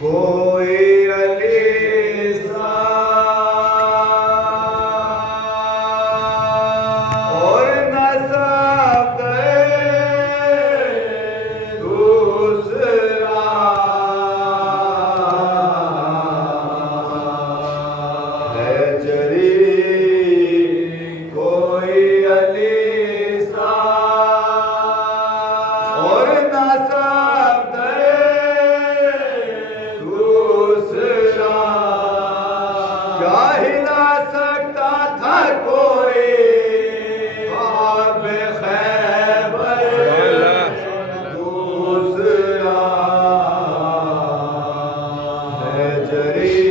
کوئی علی سا اور نسب دوسرا ہے جری کوئی علی سا اور نسب دوسرا کیا ہلا سکتا تھا کوئی خواب خیبر دوسرا ہے جری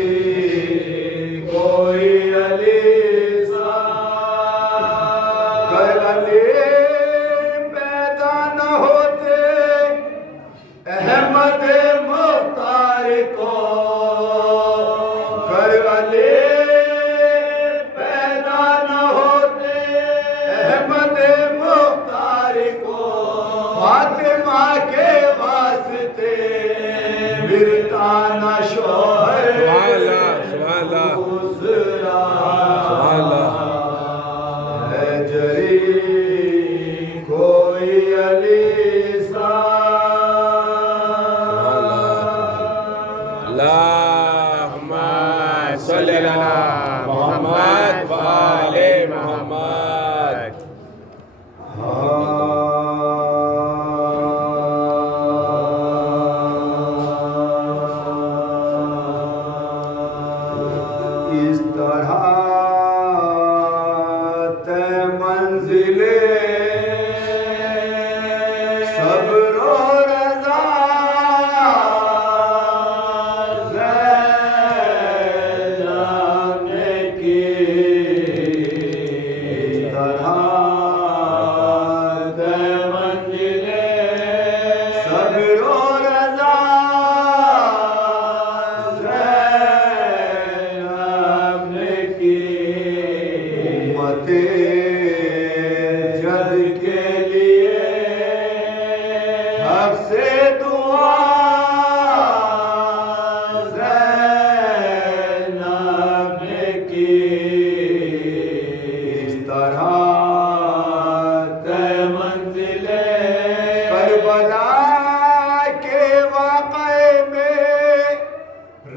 کوئی علی سا گر علی پیدا نہ ہوتے احمد مختار کو گر علی پیدا نہ ہوتے احمد مختار کو فاطمہ کے واسطے ملتا نہ شوہر دوسرا ہے جری کوئی علی سا اللہم صلی علی محمد و آل محمد. اس طرح تے منزل صبر و رضا زینب نے کی اس طرح تے منزل صبر و رضا امت جد کے لیے حق سے دعا زینب نے کی اس طرح تے منزل کربلا کے واقعے میں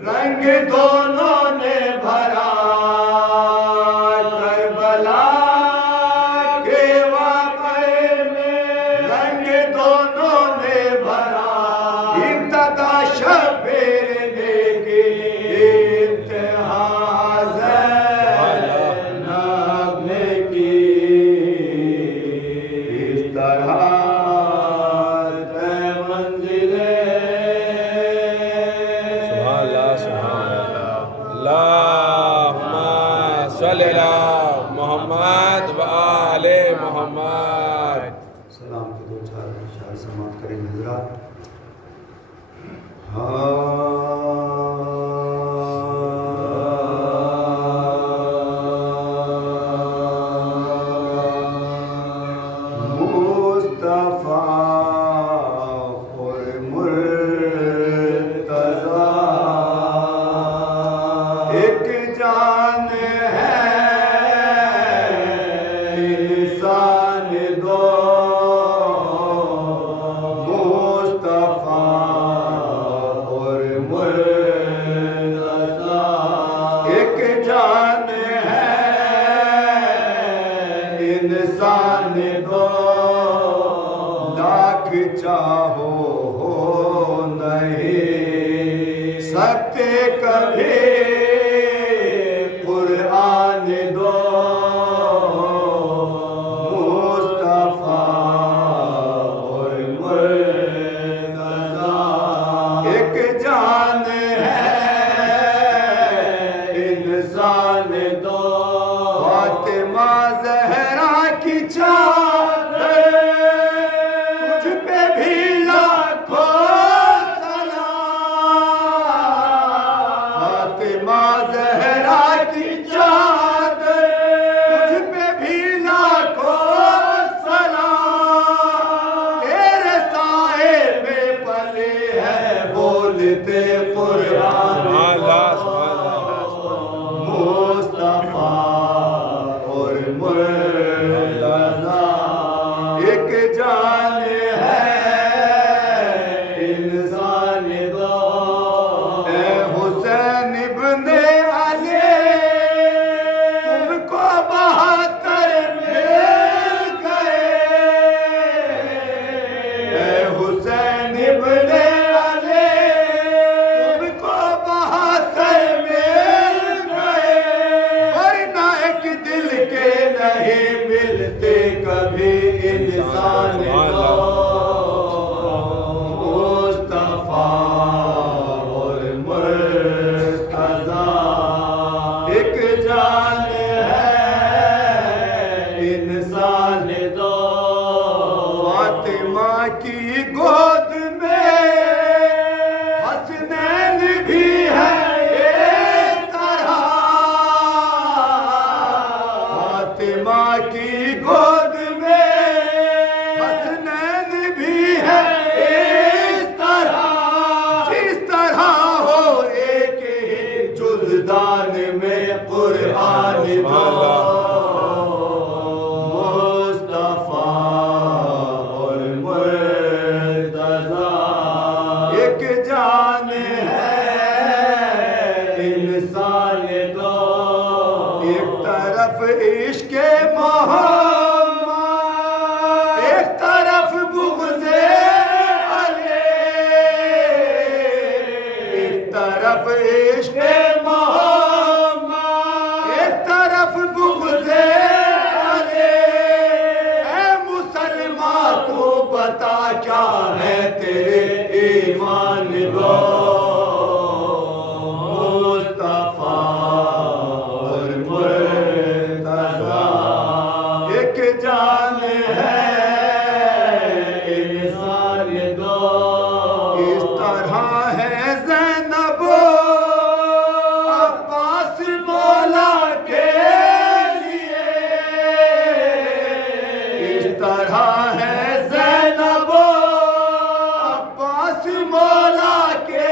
رنگ دونوں نے بھرا کربلا کے واقعے میں رنگ دونوں نے بھرا ابتدا شبیر نے کی انتہا زینب نے کی اس طرح تے منزل اللہم صلی علی محمد و آل محمد. سلام کے دو چار اشعار سماعت کریں حضرات. مصطفیٰ اور مرتضیٰ ایک جان ہے انسان دو مصطفیٰ اور مرتضیٰ ایک جان ہے انسان دو لاکھ چاہو ہو نہیں سکتے کبھی قرآن دو مصطفیٰ اور مرتضیٰ ایک جان ہے انسان دو فاطمہ زہرا کی چادر تجھ پہ بھی لاکھوں سلام فاطمہ ملتے قرآن سبحان اللہ سبحان اللہ مصطفیٰ اور مرتضیٰ ایک جان ہے انسان دو اے حسین ابن علی تم کو 72 مل گئے اے حسین ابن علی تم کو 72 مل گئے ورنہ ایک دل کے نہیں ملتے کبھی انسان دو مصطفیٰ اور مرتضیٰ ایک جان ہے انسان دو فاطمہ کی گود میں حسنین بھی ہے ایک طرح فاطمہ کی گود میں حسنین بھی ہے اس طرح جس طرح ہو ایک ہی جزدان میں قرآن دو مصطفیٰ اور مرتضیٰ ایک جان ہے انسان دو ایک طرف عشق محمد ایک طرف بغض علی ایک طرف عشق محمد ایک طرف بغض علی اے مسلمان تو بتا کیا ہے تیرے ایمان دو مصطفیٰ اور مرتضیٰ ایک جان ہے انسان دو اس طرح ہے زینب عباس مولا کے لیے اس طرح ہے زینب عباس مولا کے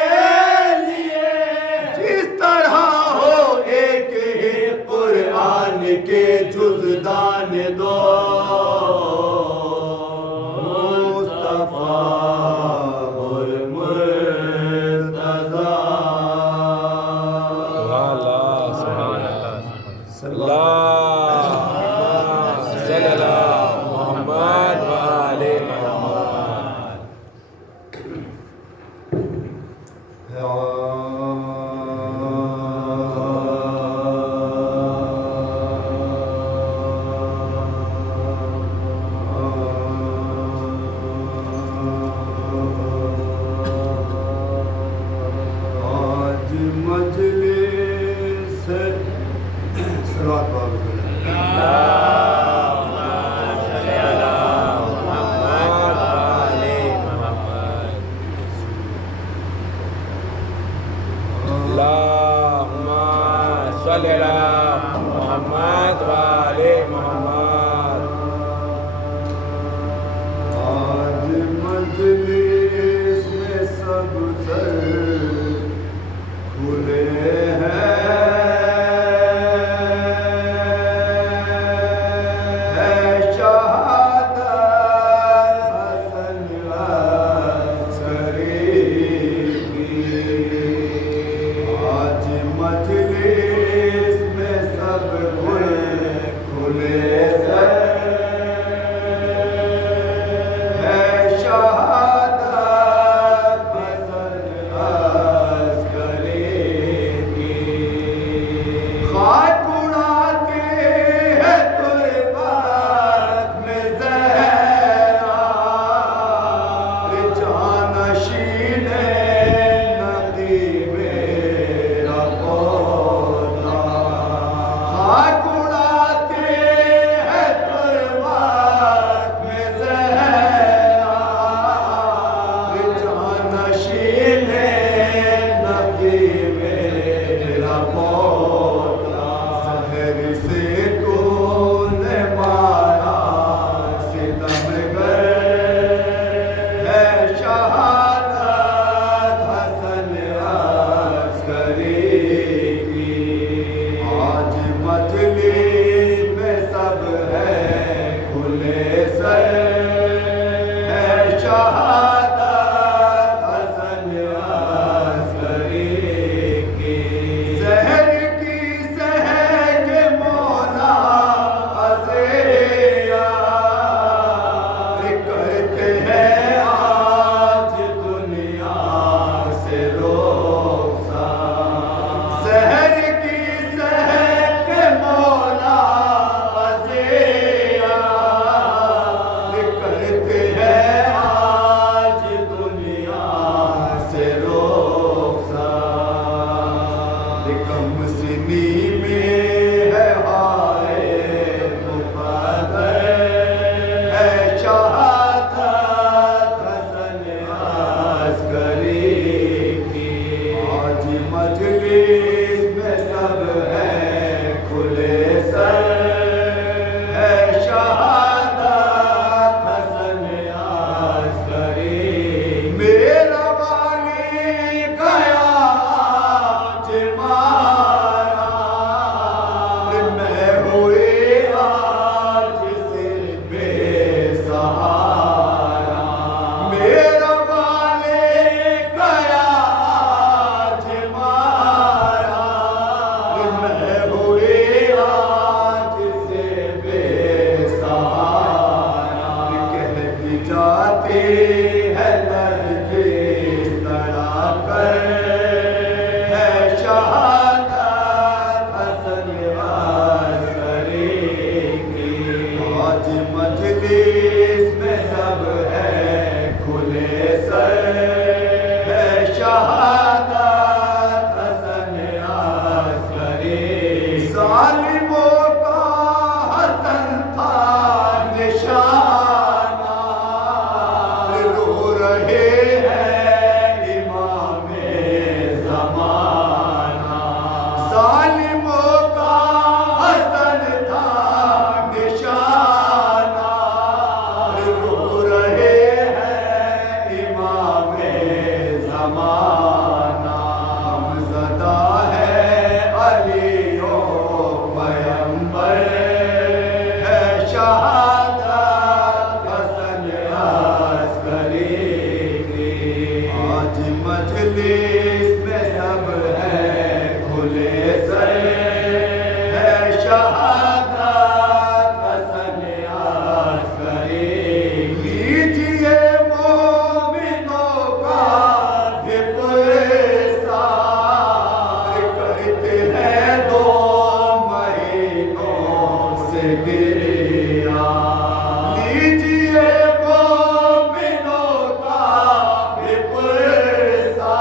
شہادت حسن عسکری کی زہر کی سہہ کے مولا عزیار کرتے ہیں آج دنیا سے رخصار زہر کی سہہ کے مولا عزیار کرتے ہیں آج دنیا سے رخصار کم سنی میں ہے ہائے مقدر ہے شہادت حسن عسکری کی آج مجلس میں سب ہیں کھلے سر ہے شہادت حسن عسکری میرا والی گیا آج مارا میں ہوئی آج سے بے سہارا میرا والی گیا آج مارا میں ہوئی آج سے بے سہارا کہتی جاتی ہے نرگس تڑا کر ہے شہادت حسن عسکری کی آج مجلس میں سب ہیں کھلے سر ہے شہادت حسن عسکری ظالموں کا حسن تھا نشانہ رو رہے ہیں امام زمانہ ظالموں کا حسن تھا نشانہ رو رہے ہیں امام زمانہ ہم زدہ ہے علی و پیمبر ہے شہادت حسن عسکری کی آج مجلس میں سب ہیں کھلے سر ہے شہادت حسن عسکری لیجیے مومنوں کا بھی پرستار کرتے ہیں 2 مہینوں سے گریہ لیجیے مومنوں کا بھی پرستار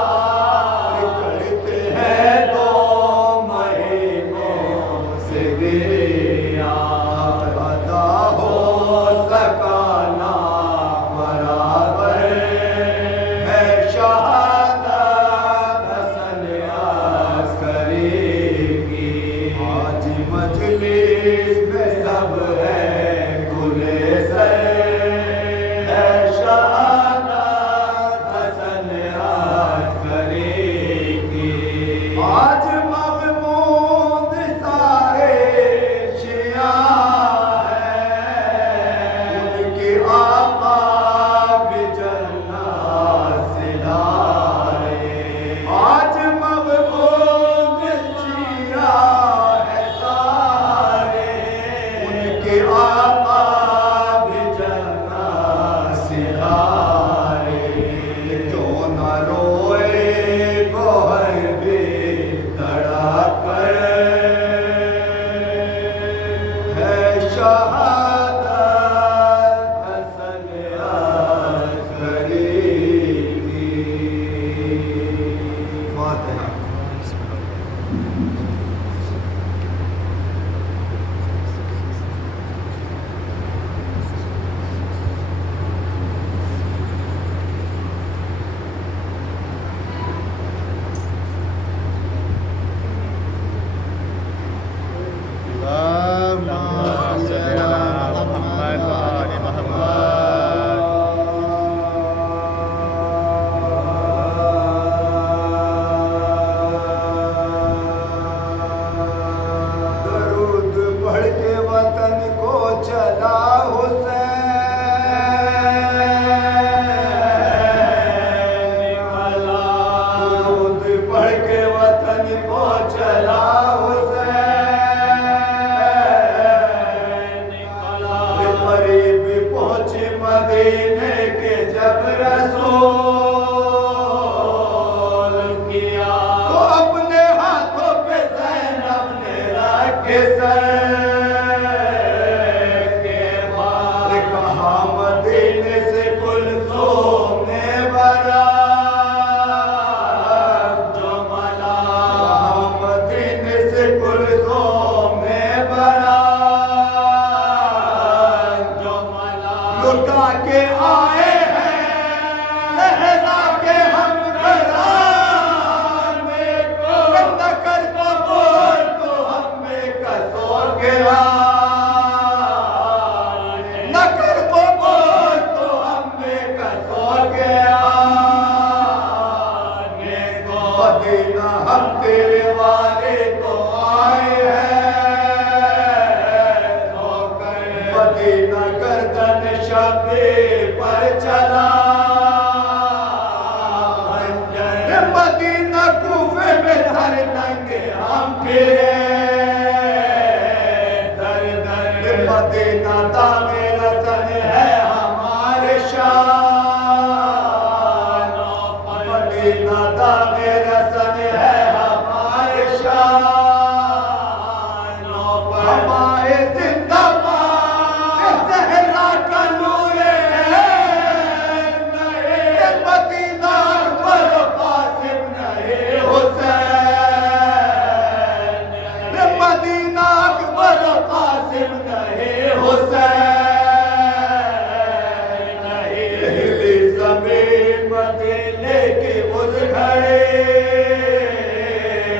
بدلے کے اس گھڑے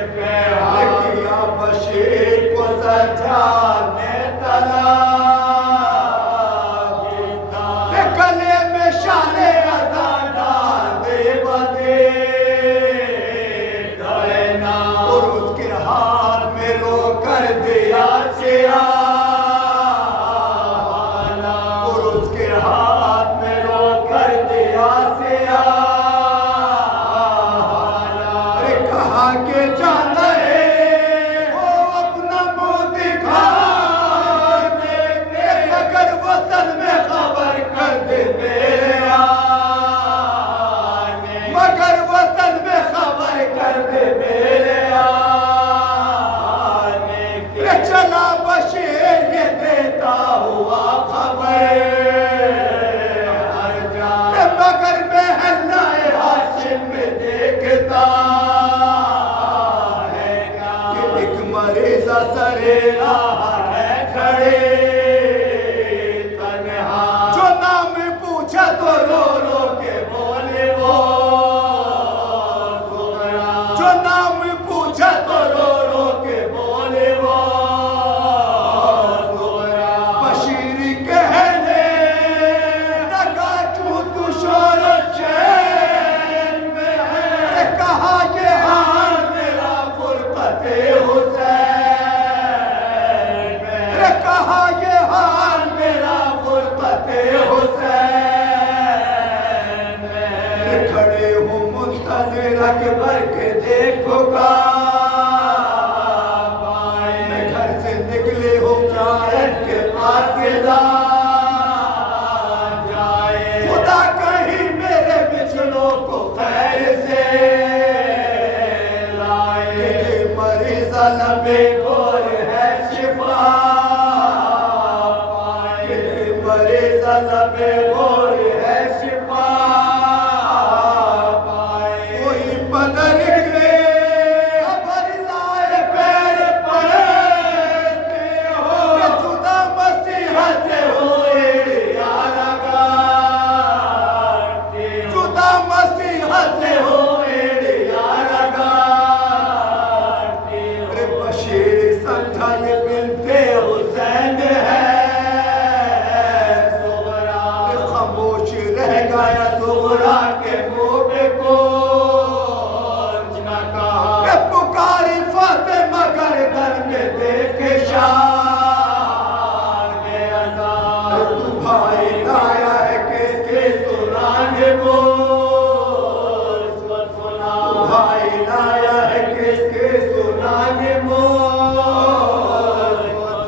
پہ کیا بشیر کو سجانے تلا گلے میں شانے رضا ڈال دے بدے اور اس کے ہاتھ میں رو کر دیا سیا اور اس کے ہاتھ میں رو کر دیا سیا کہا کہ جانا ہے وہ اپنا منہ دکھا مگر وطن میں خبر کر دے میرے آنے مگر وطن میں خبر کر دے میرے آنے چلا بشیر یہ دیتا ہوا خبر مگر محلہ ہاشم میں دیکھتا ہے کہ ایک مریضہ سرے راہ ہے کھڑے تنہا جو نام پوچھا تو رو رو کے بولے وہ جو نام پوچھا تو رو رو کے بولے وہ بشیر کہنے لگا کیوں تو شور چین میں ہے کہا یہ حال میرا فرقت حسین میں کہا یہ حال میرا فرقت حسین میں کھڑے ہوں منتظر اکبر کے دیکھو گا میں گھر سے نکلے ہو زیارت کے قافلہ جائے خدا کہیں میرے بچھڑوں کو خیر سے لائے یہ مریضہ لبے گور ہے شفا پائے یہ مریضہ لبے گور ہے شفا پائے کوئی بدر کے خبر لائے پیر پڑتے ہو کہ جدا مسیح سے ہوئے یارگا جدا مسیح سے ہوئے یارگا بشیر سمجھا یہ بنت حسین ہے خاموش رہ گیا زہرا کے منہ پہ کچھ نہ کہا پکاری فاطمہ گردن میں دیکھے شان عذاب تو بھائی لایا ہے کس کے سنانے مجھ کو سنا بھائی لایا ہے کس کے سنانے مجھ کو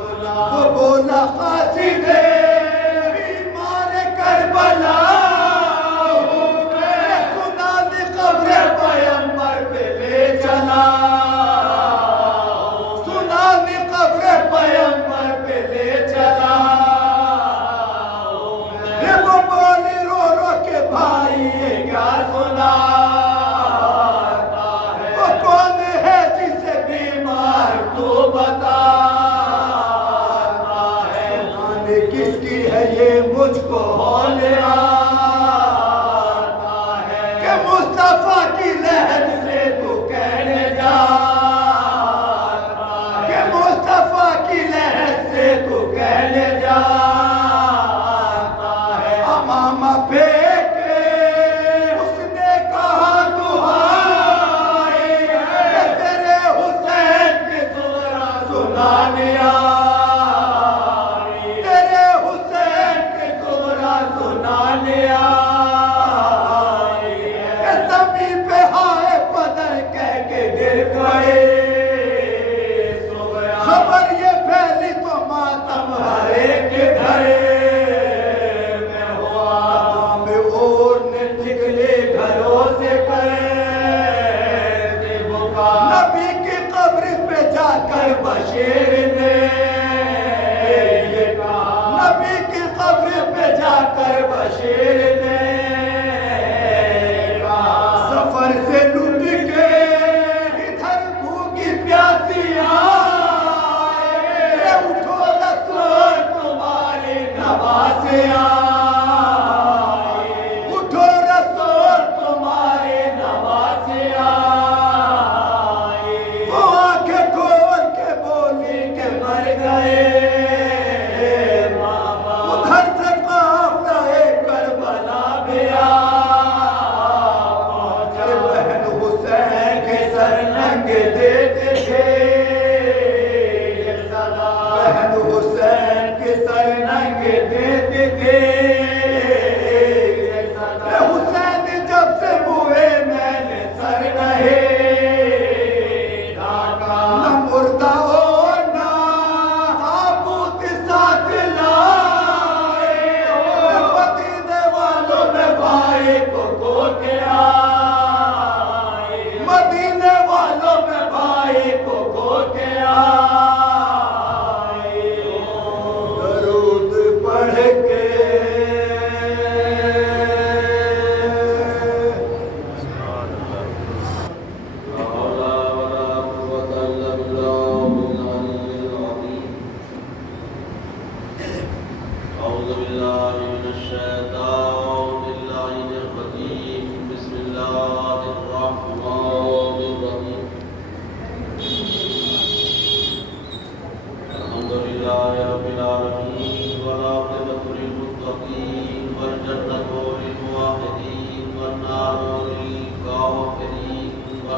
سنا وہ بولا قاصد بیمار کربلا سنا دی قبر پیمبر پہ لے چلا سنا دی قبر پیمبر پہ لے چلا وہ بولی رو رو کے بھائی یہ کیا سنا وہ کون ہے جسے بیمار تو بتا سنانے کس کی ہے یہ مجھ کو ہولے آتا ہے کہ مصطفیٰ کی لہر سے تو کہنے جاتا ہے کہ مصطفیٰ کی لہر سے تو کہنے جاتا ہے امامہ پھینکے اس نے کہا دعائے کہ تیرے حسین کی سورہ سنانے آئی تیرے حسین کی سورہ سنانے آئی کہ زمین پہ ہائے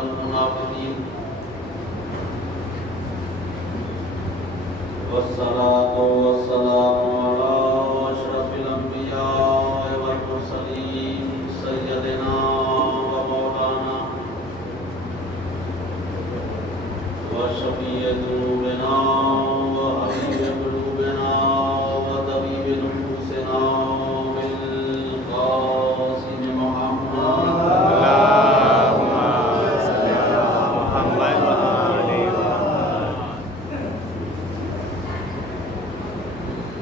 والمنافقين والصلاة والسلام على أشرف الأنبياء والمرسلين سيدنا ومولانا وشفيع ذنوبنا وحبيب قلوبنا وطبيب نفوسنا بالقاسم محمد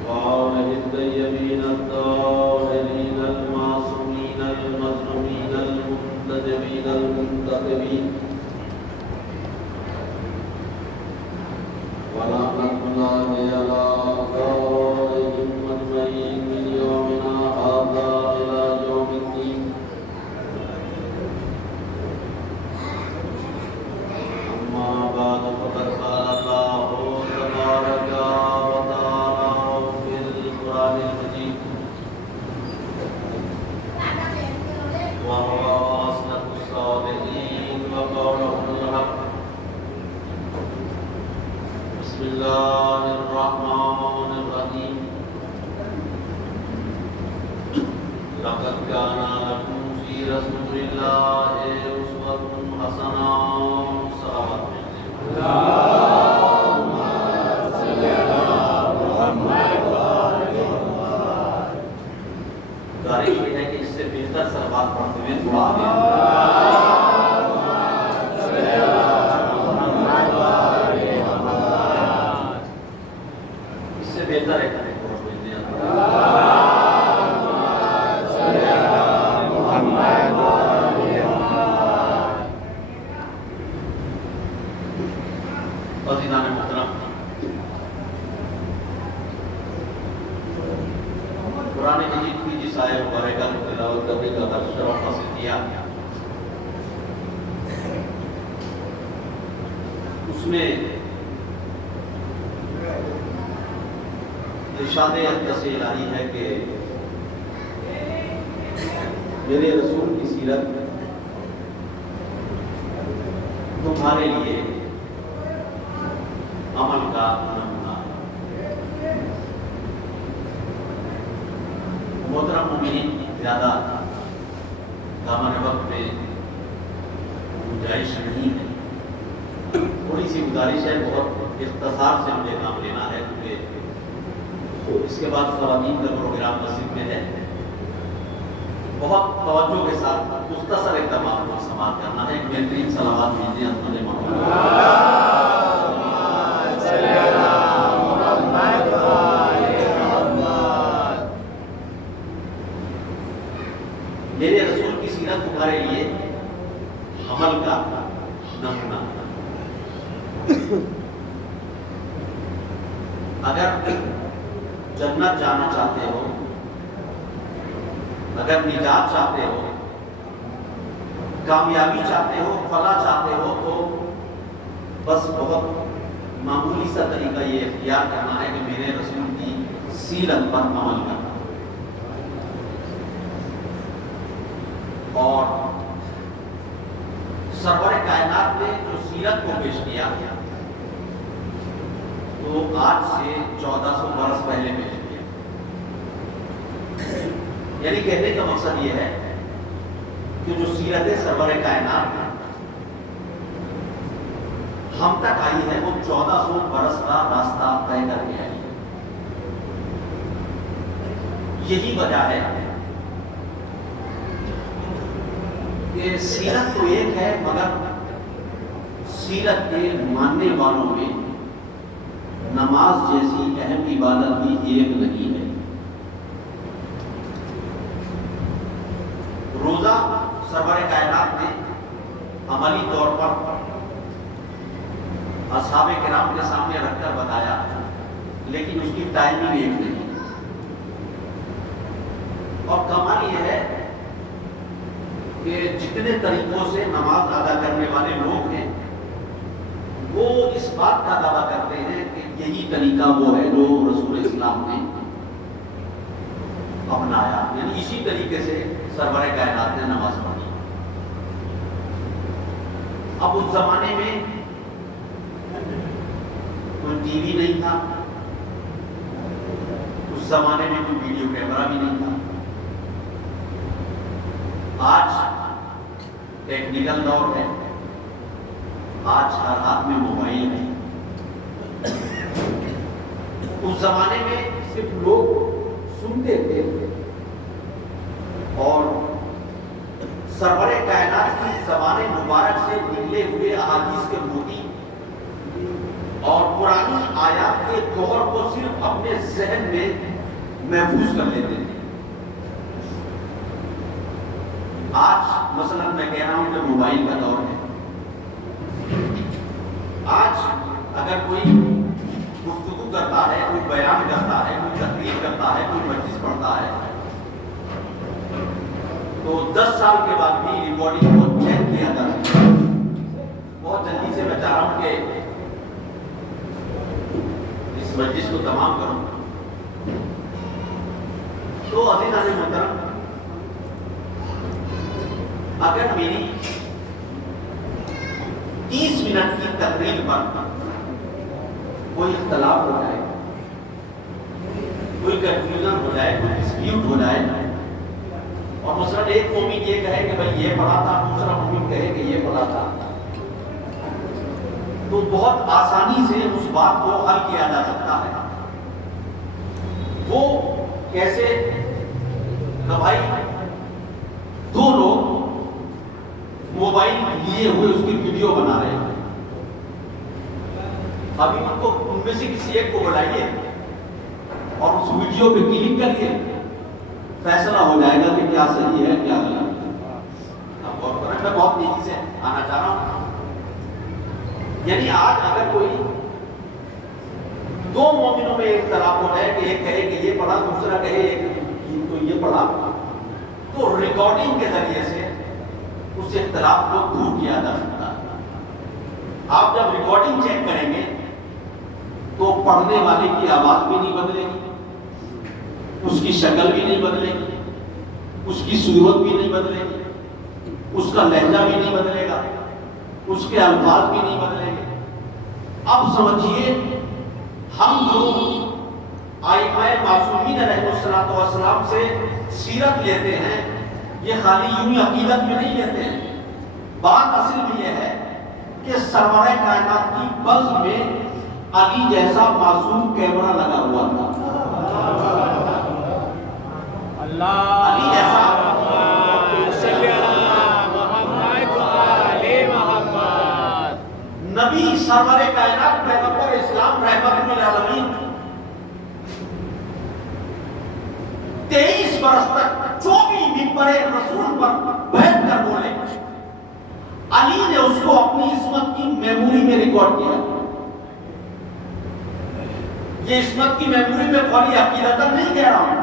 وآله الطيبين الطاهرين المعصومين المظلومين المنتجبين المنتخبين ولعنة الله على أعدائهم أجمعين من يومنا هذا إلى يوم الدين. أما بعد فقد قال الله تبارك وتعالى في القرآن المجيد وهو أصدق الصادقين وقوله الحق. بسم الله الرحمن الرحيم. لقد كان لكم في رسول الله أسوة حسنة. صلوات گزارش یہ ہے کہ اس سے بہتر سلوات پڑھتے ہوئے دعا دیں. اس سے بہتر ہے کہ عزیزان محترم، قرآن مجید کی جس آیہ مبارکہ کو تلاوت کرنے کا شرف حاصل کیا، اس میں ارشاد اقدس الہی ہے کہ میرے رسول کی سیرت تمہارے لیے عمل کا نمونہ. محترم مومنین، زیادہ دامن وقت میں گنجائش نہیں ہے. تھوڑی سی گزارش ہے، بہت اختصار سے مجھے کام لینا ہے کیونکہ اس کے بعد خواتین کا پروگرام مسجد میں ہے. بہت توجہ کے ساتھ مختصر اقدامات کو سماعت کرنا ہے. ایک بہترین صلوات بھیجیں اپنے محمد. میرے رسول کی سیرت تمہارے لیے عمل کا نمونہ. اگر جنت جانا چاہتے ہو، اگر نجات چاہتے ہو، کامیابی چاہتے ہو، فلاح چاہتے ہو، تو بس بہت معمولی سا طریقہ یہ اختیار کرنا ہے کہ میرے رسول کی سیرت پر عمل کرنا. اور سرور کائنات نے جو سیرت کو پیش کیا تو آج سے 1400 برس پہلے پیش کیا. یعنی کہنے کا مقصد یہ ہے کہ جو سیرت سرور کائنات ہم تک آئی ہے وہ 1400 برس کا راستہ طے کر کے آئی ہے. یہی وجہ ہے کہ سیرت تو ایک ہے، مگر سیرت کے ماننے والوں میں نماز جیسی اہم عبادت بھی ایک نہیں ہے. روزہ سرور کائنات نے عملی طور پر اصحاب کرام کے سامنے رکھ کر بتایا، لیکن اس کی ٹائمنگ ایک نہیں. اور کمال یہ ہے کہ جتنے طریقوں سے نماز ادا کرنے والے لوگ ہیں وہ اس بات کا دعویٰ کرتے ہیں کہ یہی طریقہ وہ ہے جو رسول اسلام نے اپنایا، یعنی اسی طریقے سے سرور کائنات نے نماز پڑھی. اب اس زمانے میں کوئی ٹی وی نہیں تھا، اس زمانے میں کوئی ویڈیو کیمرہ بھی نہیں تھا. آج ٹیکنیکل دور ہے، آج ہر ہاتھ میں موبائل ہے. اس زمانے میں صرف لوگ سنتے تھے اور سرور کائنات کی زبان مبارک سے نکلے ہوئے احادیث کے موتی اور پرانی آیات کے دور کو صرف اپنے ذہن میں محفوظ کر لیتے تھے. آج مثلا میں کہہ رہا ہوں کہ موبائل کا دور ہے. آج اگر کوئی گفتگو کرتا ہے، کوئی بیان کرتا ہے، کوئی تقریر کرتا ہے، کوئی مجلس پڑھتا ہے، تو 10 سال کے بعد بھی ریکارڈنگ کو چیک کیا جا سکتا ہے. بہت جلدی سے میں چاہ رہا ہوں کہ اس مجلس کو تمام کروں. تو عزیزان محترم، اگر میری 30 منٹ کی تقریر پر کوئی اختلاف ہو جائے، کوئی کنفیوژن ہو جائے، کوئی ڈسپیوٹ ہو جائے، اور مثلا ایک مومن یہ کہے کہ بھائی یہ پڑھا تھا، دوسرا مومن کہے کہ یہ پڑھا تھا، تو بہت آسانی سے اس بات کو حل کیا جا سکتا ہے. وہ کیسے کہ بھائی دو لوگ موبائل لیے ہوئے اس کی ویڈیو بنا رہے ہیں. ابھی ان میں سے کسی ایک کو بلائیے اور اس ویڈیو پہ کلک کریے، فیصلہ ہو جائے گا کہ کیا صحیح ہے کیا غلط. اب غور کریں، میں بہت تیزی سے آنا چاہ رہا ہوں. یعنی آج اگر کوئی دو مومنوں میں اختلاف ہو جائے کہ ایک کہے کہ یہ پڑھا، دوسرا کہے تو یہ پڑھا، تو ریکارڈنگ کے ذریعے سے اس اختلاف کو دور کیا جا سکتا ہے. آپ جب ریکارڈنگ چیک کریں گے تو پڑھنے والے کی آواز بھی نہیں بدلے گی، اس کی شکل بھی نہیں بدلے گی، اس کی صورت بھی نہیں بدلے گی، اس کا لہجہ بھی نہیں بدلے گا، اس کے الفاظ بھی نہیں بدلیں گے. اب سمجھیے، ہم جو ائمہ معصومین علیہ السلام سے سیرت لیتے ہیں، یہ خالی یوں ہی عقیدت میں نہیں لیتے ہیں. بات اصل میں یہ ہے کہ سرور کائنات کی بزم میں علی جیسا معصوم کیمرہ لگا ہوا تھا. علی جیسا نبی سرور کائنات پیغمبر اسلام رحمت للعالمین 23 برس تک جو بھی ممبر رسول پر بیٹھ کر بولے، علی نے اس کو اپنی عصمت کی میموری میں ریکارڈ کیا. یہ عصمت کی میموری میں خالی عقیدتاً نہیں کہہ رہا ہوں،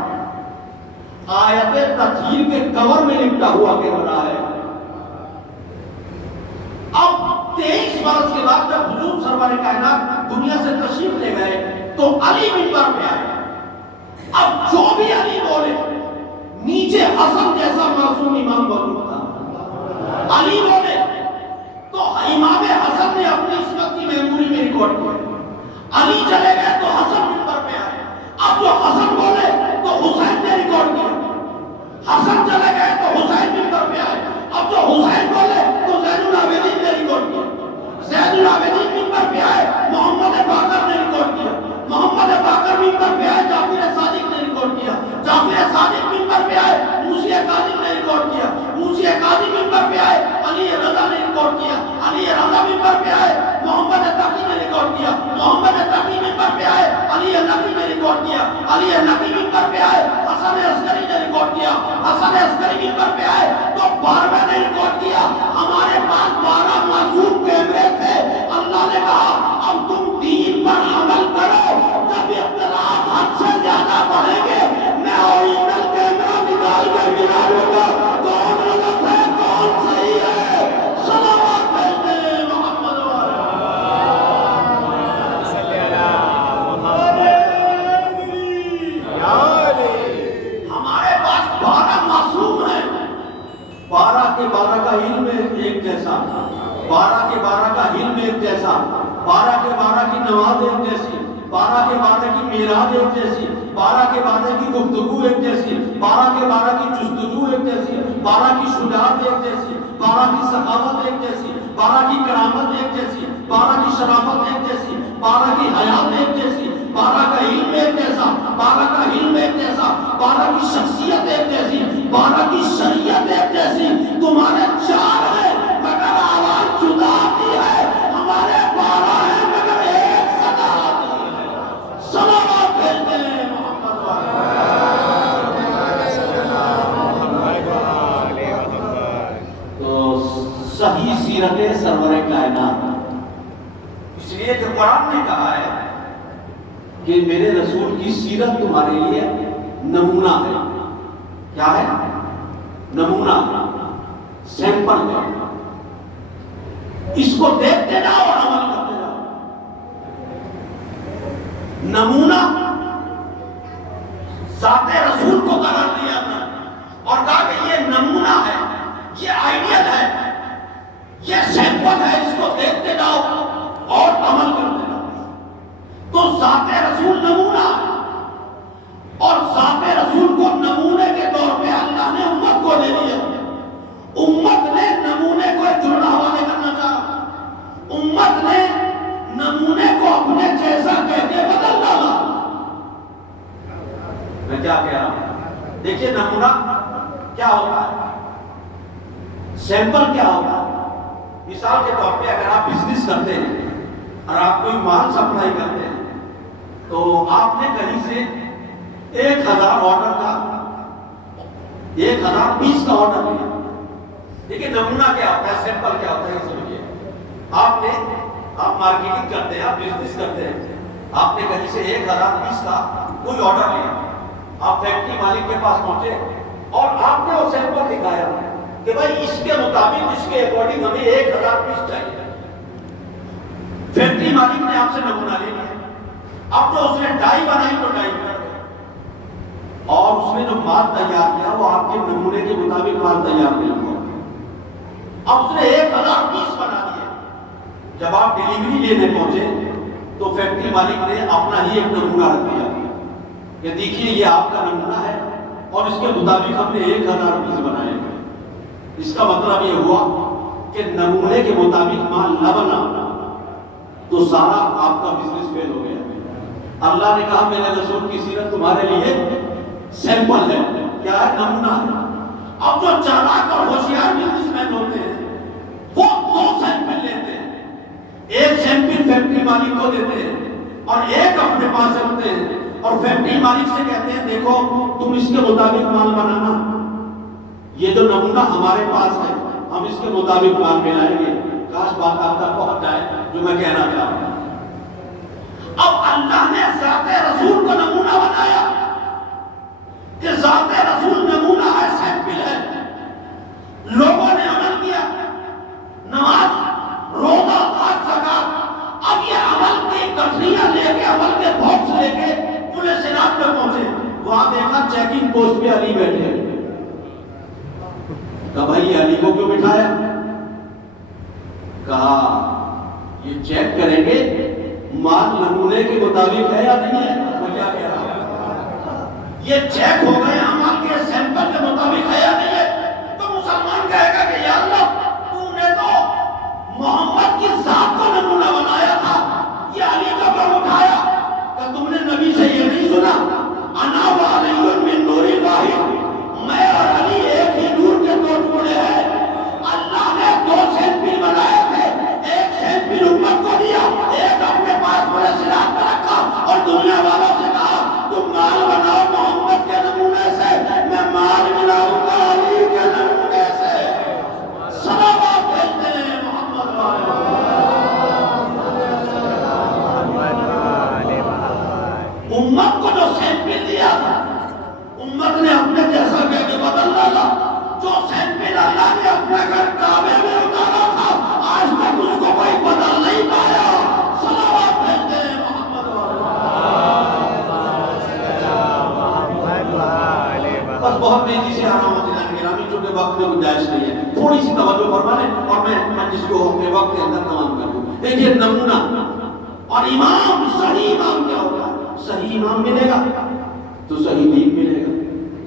آیت تطہیر کے کور میں لپٹا ہوا کیمرہ ہے. اب 23 برس کے بعد جب حضور سرور کائنات دنیا سے تشریف لے گئے تو علی منبر پہ آئے. اب جو بھی علی بولے، نیچے حسن جیسا معصوم امام موجود تھا. علی بولے تو امام حسن نے اپنی عصمت کی میموری میں ریکارڈ کیا. علی چلے گئے تو حسن منبر پہ آئے. اب جو حسن بولے تو حسین نے ریکارڈ کیا. حسن چلے گئے تو حسین منبر پہ آئے. اب جو حسین بولے تو زین العابدین نے ریکارڈ کیا. زین العابدین منبر پہ آئے، محمد باقر نے ریکارڈ کیا. محمد باقر منبر پہ آئے، جعفر صادق نے ریکارڈ کیا. جعفر صادق منبر پہ آئے، موسی کاظم نے ریکارڈ کیا. موسی کاظم منبر پہ آئے، علی رضا نے ریکارڈ کیا. علی رضا منبر پہ آئے، محمد تقی نے ریکارڈ کیا. محمد تقی منبر پہ آئے، علی نقی نے ریکارڈ کیا. علی نقی منبر پہ آئے، حسن عسکری نے ریکارڈ کیا. حسن عسکری منبر پہ آئے تو 12 نے ریکارڈ کیا. ہمارے پاس 12 معصوم کیمرے تھے. اللہ نے کہا اب تم دین پر عمل کرو. جب اختلاف حد سے زیادہ بڑھیں گے، میں اوریجنل کیمرہ نکال کر گرا دوں گا. کون غلط ہے کون صحیح ہے؟ صلوات بھیجتے محمد ہمارے پاس 12 معصوم ہیں. 12 کے 12 کا علم ایک جیسا تھا. 12 کے 12 کا علم ایک جیسا، 12 کے 12 کی نماز ایک جیسی، 12 کے 12 کی میراث ایک جیسی، 12 کے 12 کی گفتگو ایک جیسی، 12 کے 12 کی جستجو ایک جیسی، 12 کی شجاعت ایک جیسی، 12 کی سخاوت ایک جیسی، 12 کی کرامت ایک جیسی، 12 کی شرافت ایک جیسی، 12 کی حیات ایک جیسی، 12 کا علم ایک جیسا، 12 کا علم ایک جیسا، 12 کی شخصیت ایک جیسی، 12 کی شریعت ایک جیسی۔ تمہارے 4 ہیں مگر آواز جدا آتی ہے، ہمارے 12 ہیں مگر ایک صدا آتی ہے۔ صلوات بھیجتے ہیں محمد تو صحیح سیرت سرور کائنات، اس لیے کہ قرآن نے کہا ہے کہ میرے رسول کی سیرت تمہارے لیے نمونہ ہے۔ کیا ہے؟ نمونہ، سیمپل ہے۔ اس کو دیکھتے جاؤ اور عمل کرتے جاؤ۔ نمونہ ذات رسول کو قرار دیا تھا اور کہا کہ یہ نمونہ ہے، یہ آئیڈیل ہے، یہ سیمپل ہے، اس کو دیکھتے جاؤ اور عمل کرتے جاؤ۔ تو ذات رسول نمونہ ہے، اور ذات رسول کو نمونے کے طور پہ اللہ نے امت کو دے دیا۔ امت نے نمونے کو جڑا حوالے کرنا چاہا، امت نے نمونے کو اپنے جیسا کہہ کے بدل ڈالا۔ میں کیا کہہ رہا ہوں؟ دیکھیے نمونہ کیا ہوتا ہے، سیمپل کیا ہوتا ہے۔ مثال کے طور پہ اگر آپ بزنس کرتے ہیں اور آپ کوئی مال سپلائی کرتے ہیں تو آپ نے کہیں سے 1000 آرڈر کا 1000 پیس کا آرڈر لیا۔ دیکھیں نمونہ کیا ہوتا ہے، سیمپل کیا ہوتا ہے یہ سمجھیے۔ آپ مارکیٹنگ کرتے ہیں، آپ بزنس کرتے ہیں، آپ نے کہیں سے 1000 پیس کا کوئی آرڈر لیا، آپ فیکٹری مالک کے پاس پہنچے اور آپ نے وہ سیمپل دکھایا کہ بھائی اس کے مطابق، اس کے اکارڈنگ ہمیں 1000 پیس چاہیے۔ فیکٹری مالک نے آپ سے نمونہ لے لیا، اب جو اس نے ڈائی بنائی تو ڈائی کر دیا، اور اس نے جو مال تیار کیا وہ آپ کے نمونے کے مطابق مال تیار نہیں ہوا۔ اب اس نے 1000 پیس بنا دیے۔ جب آپ ڈیلیوری لینے پہنچے تو فیکٹری مالک نے اپنا ہی ایک نمونہ رکھ دیا کہ دیکھیے یہ آپ کا نمونہ ہے اور اس کے مطابق ہم نے 1000 پیس بنائے۔ اس کا مطلب یہ ہوا کہ نمونے کے مطابق مال نہ بنا تو سارا آپ کا بزنس فیل ہو گیا۔ اللہ نے کہا میرے رسول کی سیرت تمہارے لیے سیمپل ہے، کیا ہے؟ نمونہ ہے۔ اب جو چالاک اور ہوشیار بزنس مین ہوتے ہیں وہ 2 سیمپل لیتے ہیں، ایک سیمپل فیکٹری مالک کو دیتے ہیں اور ایک اپنے پاس رکھتے ہیں اور فیکٹری مالک سے کہتے ہیں دیکھو تم اس کے مطابق مال بنانا، یہ جو نمونہ ہمارے پاس ہے ہم اس کے مطابق مال بنائیں گے۔ کاش بات آپ تک پہنچ جائے جو میں کہنا چاہتا ہوں۔ اب اللہ نے ذات رسول کو نمونہ بنایا کہ ذات رسول نمونہ ہے، سیمپل ہے۔ لوگوں نے عمل کیا، نماز، روزہ، حج، زکات۔ اب یہ عمل کی کٹھریاں لے کے، عمل کے باکس لے کے پولیس صراط پہ پہنچے، وہاں دیکھا چیکنگ پوسٹ پہ علی بیٹھے۔ کہا بھائی علی کو کیوں بٹھایا؟ کہا یہ چیک کریں گے مال نمونے کے مطابق ہے یا نہیں ہے۔ میں کیا کہہ رہا ہوں، یہ چیک ہو گئے عمل کے سیمپل کے مطابق ہے یا نہیں ہے، تو مسلمان کہے گا کہ یا اللہ تو نے تو محمد کی ذات کو نمونہ بنایا تھا، یہ علی کا کیوں اٹھایا؟ کہ تم نے نبی سے یہ نہیں سنا انا و علی من نور واحد، میں اور علی ایک ہی نور کے 2 ٹکڑے ہیں۔ اللہ نے 2 سیمپل بنائے تھے، ایک سیمپل امت کو دیا، ایک اپنے پاس پورے صراط پر رکھا اور دنیا والوں سے کہا تم مال بناؤ محمد کے نمونے سے، میں مال بناؤں گا علی کے نمونے سے۔ توجہ فرما لیں اور میں جس کو اپنے وقت کے اندر تمام کر دوں. دیکھیے نمونہ. اور امام صحیح امام کیا ہوتا ہے؟ صحیح امام ملے گا تو صحیح دین ملے گا,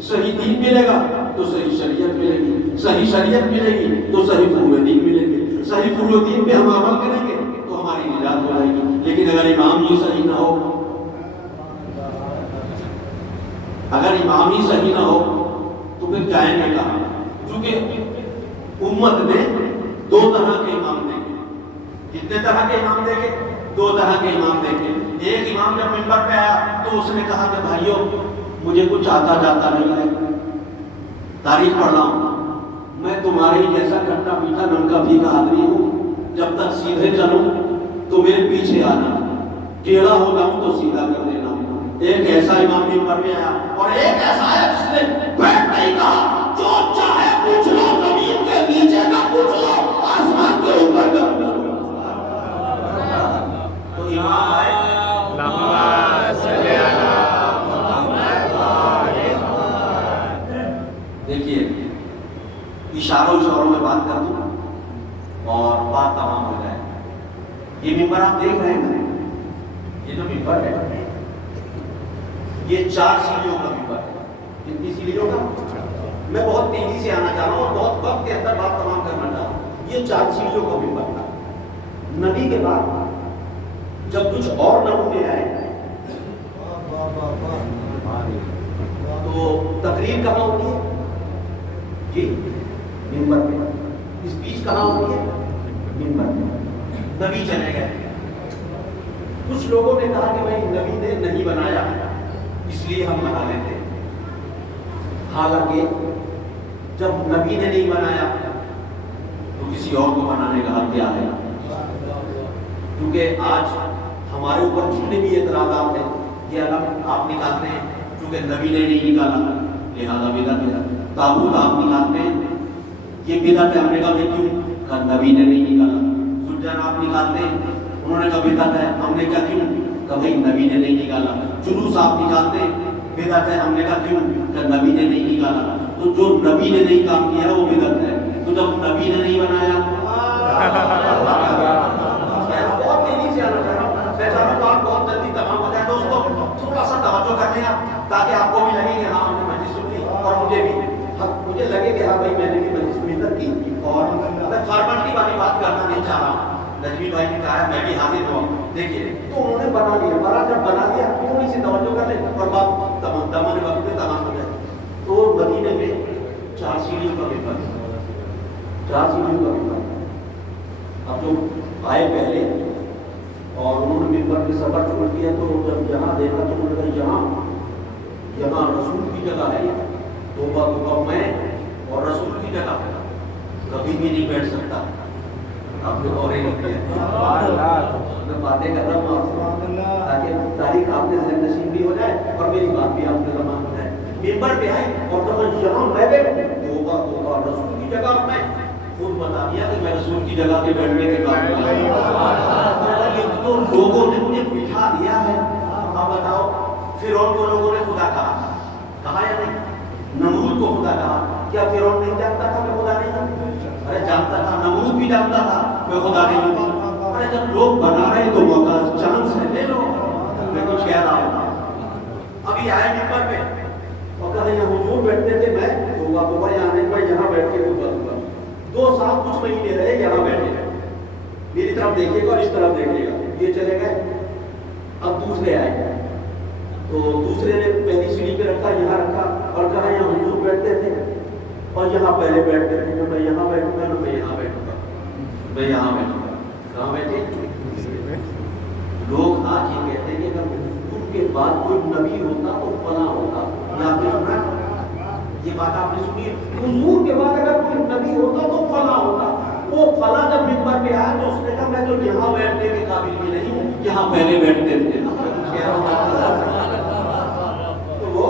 صحیح دین ملے گا تو صحیح شریعت ملے گی, صحیح شریعت ملے گی تو صحیح فروع دین ملے گی, صحیح فروع دین پہ ہم عمل کریں گے تو ہماری نجات ہو جائے گی. لیکن اگر امام ہی صحیح نہ ہو, اگر امام ہی صحیح نہ ہو تو پھر جائیں گے کہاں؟ کیونکہ امت نے دو طرح کے امام دیکھے. کتنے طرح کے امام دیکھے؟ دو طرح کے امام دیکھے. ایک امام جب منبر پہ آیا تو اس نے کہا کہ بھائیو مجھے کچھ آتا جاتا نہیں ہے, تاریخ پڑھ رہا ہوں, میں تمہارے ہی جیسا کھٹا میٹھا نمکا پھیکا آدمی ہوں, جب تک سیدھے چلوں تو میرے پیچھے آنا, ٹیڑھا ہو جاؤں تو سیدھا کر دینا. ایک ایسا امام منبر پہ آیا اور ایک ایسا ہے جس نے بیٹھ نہیں کہا, جو چاہے پوچھ لو, زمین کے نیچے کا پوچھ لو, آسمان کے اوپر کا پوچھ لو. تو امام آئے دیکھیے اشاروں میں بات کر دوں اور بات تمام ہو جائے. یہ ممبر آپ دیکھ رہے ہیں, یہ جو ممبر ہے یہ 4 سیڑھیوں کا ممبر ہے. کتنی سیڑھیوں کا؟ میں بہت تیزی سے آنا چاہ رہا ہوں اور بہت وقت کے اندر بات تمام کرنا چاہ رہا ہوں. یہ 4 سیڑھیوں کا ممبر تھا. نبی کے بعد جب کچھ اور نمونے آئے تو تقریر کہاں ہوتی ہے؟ جی منبر پہ. اسپیچ کہاں ہوتی ہے؟ منبر پہ. نبی چلے گئے. کچھ لوگوں نے کہا کہ بھائی نبی نے نہیں بنایا اس لیے ہم بنا لیتے. حالانکہ جب نبی نے نہیں بنایا تو کسی اور کو بنانے کا حق کیا ہے؟ کیونکہ آج ہمارے اوپر جتنے بھی اعتراضات ہیں یہ الگ آپ نکالتے ہیں, کیونکہ نبی نے نہیں نکالا لہذا بدعت ہے. تابوت آپ نکالتے ہیں, یہ بدعت ہے. ہم نے کہا کیوں؟ کہا نبی نے نہیں نکالا. سجن آپ نکالتے ہیں, انہوں نے کہا بدعت ہے. ہم نے کہا کیوں؟ کہ بھائی نبی نے نہیں نکالا. جلوس آپ نکالتے ہیں, بدعت ہے. ہم نے کہا کیوں؟ کہ نبی نے نہیں نکالا. تو جو نبی نے نہیں کام کیا وہ بدعت ہے. تو جب نبی نے نہیں بنایا بہت تیزی سے آنا چاہ رہا ہوں, میں چاہ رہا ہوں آپ بہت جلدی تمام ہو جائے. دوستوں تھوڑا سا توجہ کرنے آپ تاکہ آپ کو بھی لگے کہ ہاں ہم نے مجلس سن لی اور مجھے لگے کہ ہاں بھائی میں نے بھی مجلس محنت کی. اور میں فارملٹی والی بات کرنا نہیں چاہ رہا ہوں. نجمی بھائی نے کہا میں بھی حاضر ہوں. دیکھیے تو انہوں نے بنا لیا, جب بنا لیا تھوڑی سی توجہ کر لیں اور بات دمن وقت میں تمام ہو جائے. تو مدینے میں 4 سیڑھیوں کا ممبر, 4 سیڑھیوں کا ممبر. اب جو آئے پہلے اور انہوں نے ممبر کے سفر شروع کیا تو جب یہاں دیکھا تو انہوں نے کہا یہاں رسول کی جگہ ہے. توبہ میں اور رسول کی جگہ کبھی بھی نہیں بیٹھ سکتا. آپ نے اور میں باتیں کر رہا ہوں تاکہ تاریخ آپ نے ذہن نشین بھی ہو جائے اور میری بات بھی آپ نے زمان ہو جائے. ممبر پہ آئے اور کہا یہاں میں بیٹھوں, توبہ رسول کی جگہ. میں خود بتا دیا کہ میں رسول کی جگہ پہ بیٹھنے کے قابل نہیں. تو لوگوں نے مجھے بٹھا دیا ہے. اب بتاؤ فرعون کو لوگوں نے خدا کہا یا نہیں؟ نمرود کو خدا کہا. کیا فرعون نہیں جانتا تھا کہ خدا نہیں جانتا؟ ارے جانتا تھا. نمرود بھی جانتا تھا کہ خدا نہیں جانتا. ارے جب لوگ بنا رہے تو موقع چانس ہے, لے لو. میں کچھ کہہ رہا ہوں. ابھی آئے ممبر پہ اور کہا یہاں حضور بیٹھتے تھے, میں توبہ یہاں بیٹھ کے خطبہ دوں گا. 2 سال کچھ مہینے رہے یہاں بیٹھے. میری طرف دیکھیے گا اور اس طرف دیکھیے گا. یہ چلے گئے. اب دوسرے آئے تو دوسرے نے پہلی سیڑھی پہ رکھا, یہاں رکھا اور کہا یہاں حضور بیٹھتے تھے اور یہاں پہلے بیٹھتے تھے. میں یہاں بیٹھوں گا, میں یہاں بیٹھوں گا, میں یہاں بیٹھوں گا. کہاں بیٹھے؟ لوگ آج یہ کہتے ہیں کہ اگر حضور کے بعد کوئی نبی ہوتا تو فلاں ہوتا. یہ آپ نے سنا, یہ بات آپ نے سنی. حضور کے بعد اگر کوئی نبی ہوتا تو فلاں ہوتا. وہ فلاں جب ممبر پہ آیا تو اس نے کہا میں تو یہاں بیٹھنے کے قابل بھی نہیں ہوں, یہاں پہلے بیٹھتے تھے. تو وہ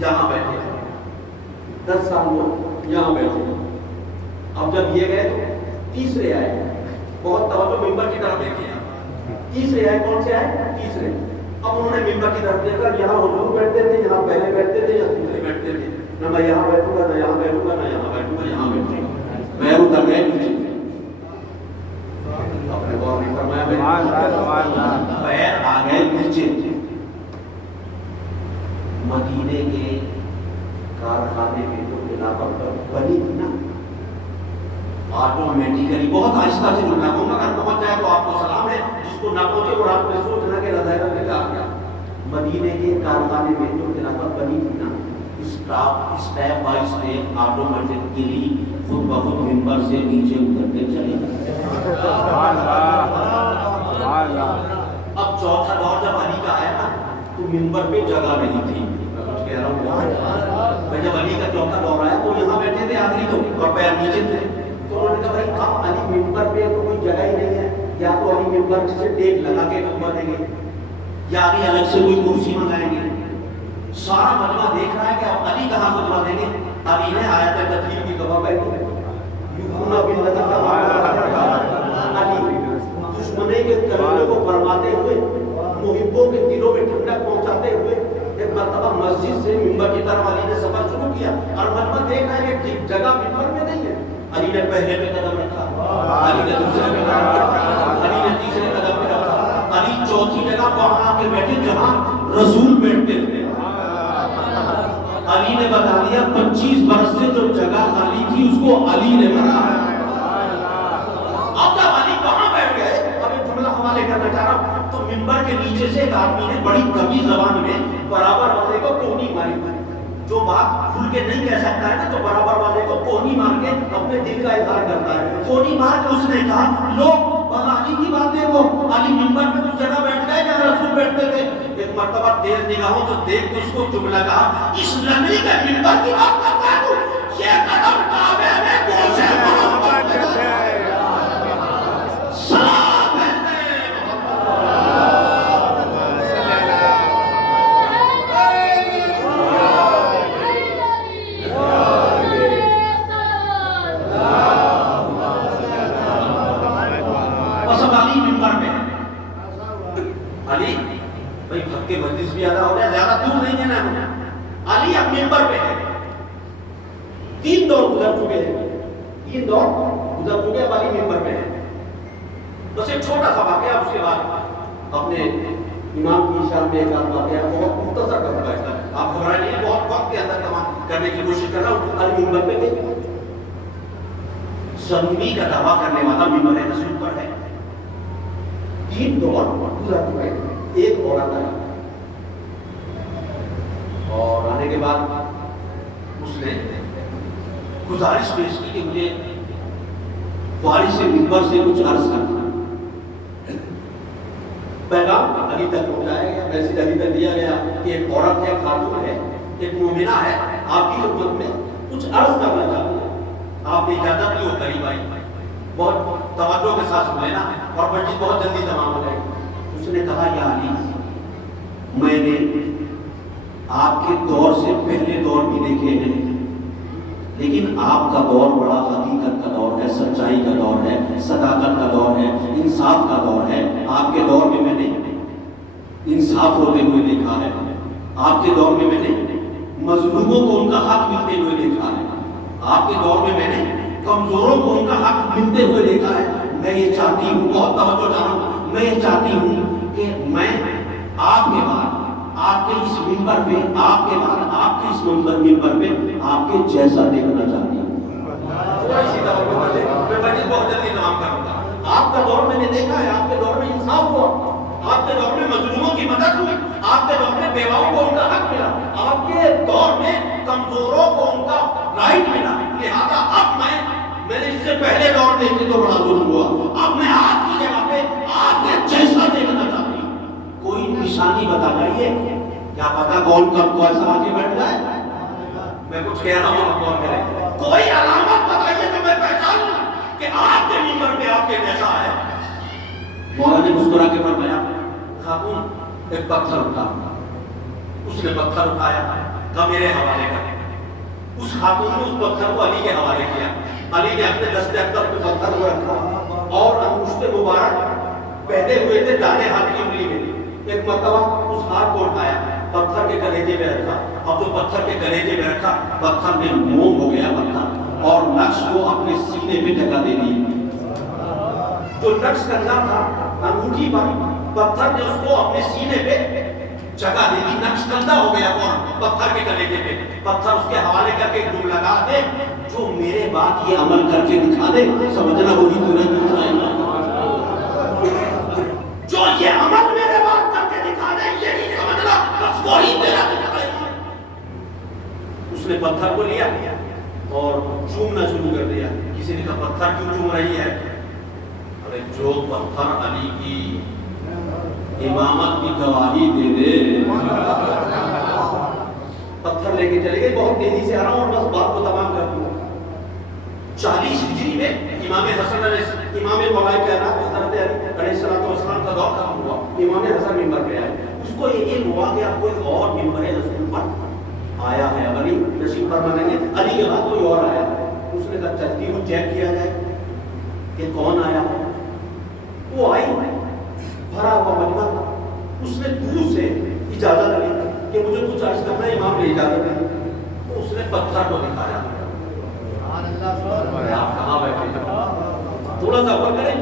یہاں بیٹھے 10 سال لوگ یہاں بیٹھے. اب جب یہ گئے تو تیسرے آئے. بہت توجہ ممبر کی طرف دیکھیے. تیسرے آئے. کون سے آئے؟ تیسرے. اب انہوں نے ممبر کی طرف دیکھا, یہاں حضور بیٹھتے تھے, یہاں پہلے بیٹھتے تھے, یا دوسرے بیٹھتے تھے. نہ میں یہاں بیٹھوں گا, نہ یہاں بیٹھوں گا, نہ یہاں بیٹھوں گا, یہاں بیٹھوں گا. پیر اتر گئے نیچے، اپنے غور نہیں فرمایا پیر آ گئے نیچے. مدینے کے کارخانے میں جو خلافت بنی تھی نا آٹومیٹیکلی، بہت آہستہ سے جملہ کہوں گا، اگر پہنچ جائے تو آپ کو سلام ہے، جس کو نہ پہنچے وہ آپ نے سوچنا کہ رضائرہ نے کہا کیا. مدینے کے کارخانے میں جو خلافت بنی تھی نا اسٹیپ بائی اسٹیپ آٹومیٹکلی خود بخود ممبر سے نیچے اترتے چلے گئے. اب چوتھا دور جب علی کا آیا نا تو ممبر پہ جگہ نہیں تھی. میں کچھ کہہ رہا ہوں، میں جب علی کا چوتھا دور آیا تو یہاں بیٹھے تھے آخری تو اور پیر نیچے تھے. تو انہوں نے کہا بھائی اب علی ممبر پہ تو کوئی جگہ ہی نہیں ہے، یا تو علی ممبر سے ٹیک لگا کے خطبہ دیں گے یا علی الگ سے کوئی کرسی منگائیں گے. سارا مجمع دیکھ رہا ہے کہ اب علی کہاں خطبہ دیں گے. علی نے آیت تطہیر کی گواہ بیٹھی یوفون بالنذر علی دشمنے کے کرنے کو فرماتے ہوئے محبوں کے دلوں میں ٹھنڈک پہنچاتے ہوئے ایک مرتبہ مسجد سے ممبر کی طرف علی نے سفر شروع کیا اور مجمع دیکھ رہا ہے کہ جگہ ممبر میں نہیں ہے. علی نے پہلے پہ قدم رکھا، علی نے دوسرے پہ قدم رکھا، علی نے تیسرے قدم پہ رکھا، علی چوتھی جگہ وہاں آ کے بیٹھے جہاں رسول بیٹھتے تھے. علی نے بتا دیا 25 برس سے جو جگہ خالی تھی اس کو علی نے بھرا. اب جب علی کہاں بیٹھ گئے، اب ایک جملہ حوالے کرنا چاہ رہا ہوں. تو ممبر کے نیچے سے ایک آدمی نے بڑی کبھی زبان میں برابر والے کو کوہنی ماری. جو بات کھل کے نہیں کہہ سکتا ہے نا تو برابر والے کو کوہنی مار کے اپنے دل کا اظہار کرتا ہے. کوہنی مار کے اس نے کہا لوگ علی کی بات دیکھو، علی ممبر پہ اس جگہ بیٹھ گئے جہاں رسول بیٹھتے تھے. ایک مرتبہ تیز نگاہوں سے دیکھ کے اس کو جملہ کہا اس لکڑی کے ممبر کی بات کرتا ہے تو یہ قدم کعبے میں پہنچے سلام کہتے علی بھائی بھگ کے مجلس بھی ادا ہو رہا ہے، زیادہ دور نہیں جانا ہے. علی اب ممبر پہ ہے. 3 دور گزر چکے ہیں، 3 دور گزر چکے، اب علی ممبر پہ ہے. بس ایک چھوٹا سا واقعہ، اس کے بعد اپنے امام کی شان میں ایک آدھ واقعہ بہت مختصر کرنا پڑتا ہے. آپ گھبرائیں نہیں، بہت وقت کے اندر تمام کرنے کی کوشش کر رہا ہوں. علی ممبر پہ گئے، سنی کا دعویٰ کرنے والا ممبر رسول پر ہے. 3 دور گزر چکے ہیں. ایک عورت آئی اور آنے کے بعد اس نے گزارش پیش کی کہ مجھے وارث سے ممبر سے کچھ عرض کرنا. پیغام علی تک پہنچایا گیا، میسج علی تک دیا گیا کہ ایک عورت ہے، خاتون ہے، ایک مومنہ ہے، آپ کی خدمت میں کچھ عرض کرنا چاہتی ہے. آپ نے اجازت لی، وہ قریب آئی. بہت توجہ کے ساتھ سن لینا اور مجلس بہت جلدی تمام ہو جائے گی. اس نے کہا یا علی میں نے آپ کے دور سے پہلے دور بھی دیکھے ہیں، لیکن آپ کا دور بڑا حقیقت کا دور ہے، سچائی کا دور ہے، صداقت کا دور ہے، انصاف کا دور ہے. آپ کے دور میں نے انصاف ہوتے ہوئے دیکھا ہے. آپ کے دور میں نے مظلوموں کو ان کا حق ملتے ہوئے دیکھا ہے. آپ کے دور میں نے کمزوروں کو ان کا حق ملتے ہوئے دیکھا ہے. میں یہ چاہتی ہوں، بہت توجہ جانو، میں یہ چاہتی ہوں کہ میں آپ کے بعد آپ کے اس ممبر پہ، آپ کے بعد آپ کے اس ممبر پہ آپ کے جیسا دیکھنا چاہتی ہوں. بہت جلدی کام کروں گا. آپ کا دور میں نے دیکھا ہے، آپ کے دور میں انصاف ہوا، آپ کے دور میں مظلوموں کی مدد ہوئی، آپ کے دور میں بیواؤں کو ان کا حق ملا، آپ کے دور میں کمزوروں کو ان کا رائٹ ملا. لہذا اب میں نے اس سے پہلے دور دیکھنے تو بڑا ظلم ہوا، اب میں آپ کی جگہ پہ آپ کے جیسا دیکھنا چاہتی ہوں. کوئی نشانی بتا جائیے، کیا پتا کون کب کو ایسا آگے بیٹھ جائے. میں کچھ کہہ رہا ہوں، غور کریں. کوئی علامت بتائیے تو میں پہچان لوں کہ آپ کے ممبر پہ آپ کے جیسا ہے. مولانا نے مسکرا کے فرمایا خاتون ایک پتھر اٹھا. اس نے پتھر اٹھایا، کہا میرے حوالے کر. اس خاتون نے اس پتھر کو علی کے حوالے کیا. علی نے اپنے دستے اکبر پہ پتھر کو رکھا اور انگشت مبارک پہنے ہوئے تھے دائیں ہاتھ کی انگلی میں. ایک مرتبہ اس ہاتھ کو اٹھایا، پتھر کے کلیجے میں رکھا. اب جو پتھر کے کلیجے میں رکھا، پتھر میں موم ہو گیا. پتھر اور نقش کو اپنے سینے پہ جگہ دے دی. جو نقش کرنا تھا انگوٹھی پر، پتھر نے اس کو اپنے سینے پہ جگہ دے دی. نقش کندہ ہو گیا کون؟ پتھر کے کلیجے پہ. پتھر اس کے حوالے کر کے دم لگا دے، جو میرے بات یہ عمل کر کے دکھا دے سمجھنا وہی تمہیں دکھائے گا. جو یہ عمل میرے بات کر کے دکھا دے یہ نہیں سمجھنا بس وہی تیرا دکھائے گا. اس نے پتھر کو لیا اور چومنا شروع کر دیا. کسی نے کہا پتھر کیوں چوم رہی ہے؟ ارے جو پتھر علی کی امامت کی گواہی دے دے. پتھر لے کے چلے گئے. بہت تیزی سے آ رہا ہوں اور بس بات کو تمام کر دوں. 40 ہجری میں امام حسن امام مولا کائنات حضرت علیہ السلام کا دور ختم ہوا. امام حسن ممبر پہ آئے. اس کو یہ علم ہوا کہ اب کوئی اور ممبر رسول پر آیا ہے. علی نشیب فرما لیں گے علی کے بعد کوئی اور آیا ہے. اس نے کہا چلتی ہوں چیک کیا جائے کہ کون آیا ہے. وہ آئی بھرا ہوا مجمع تھا. اس نے دور سے اجازت لی کہ مجھے کچھ عرض کرنا ہے. امام نے اجازت دی. تو اس نے پتھر کو دکھایا. آپ کہاں بیٹھے تھوڑا سا غور کریں.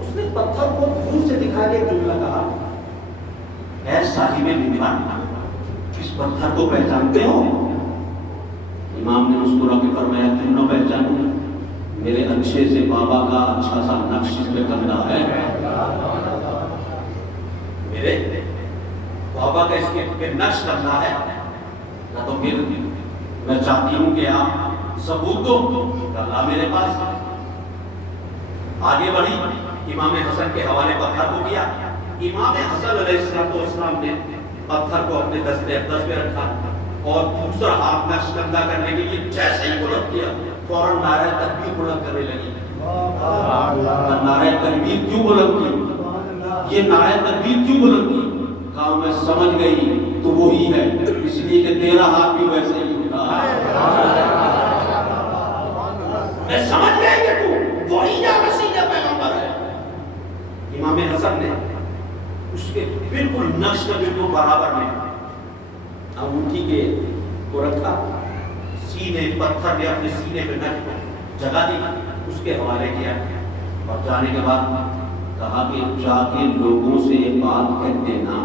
اس نے پتھر کو دور سے دکھا کے جملہ کہا اے صاحب ممبر اس پتھر کو پہچانتے ہو؟ امام نے مسکرا کے فرمایا کیوں نہ پہچانوں، میرے اچھے سے بابا کا اچھا سا نقش اس پہ کندہ ہے. میرے بابا کا اس کے نقش کرنا ہے. تو پھر میں چاہتی ہوں کہ آپ ثبوت دو. اللہ میرے پاس. آگے بڑھی. امام حسن کے حوالے پتھر کو کیا. امام حسن علیہ السلام نے پتھر کو اپنے دستے اقدس پہ رکھا اور دوسرا ہاتھ نقش کندہ کرنے کے لیے جیسے ہی بلند کیا فوراً نعرہ تکبیر بلند کرنے لگی. نعرہ تکبیر کیوں بلند کی؟ یہ نعرہ تکبیر کیوں بلند کی؟ کہا میں سمجھ گئی تو وہی ہے، اس لیے کہ تیرا ہاتھ بھی ویسے ہی اٹھا. میں سمجھ گئی کہ تو وہی یا مسیح پیغمبر ہے. امام حسن نے اس کے بالکل نقش کا بالکل برابر میں انگوٹھی کے کو رکھا. سینے پتھر نے اپنے سینے پہ نقش کو جگہ دی. اس کے حوالے کیا اور جانے کے بعد کہا کہ جا کے لوگوں سے یہ بات کہہ دینا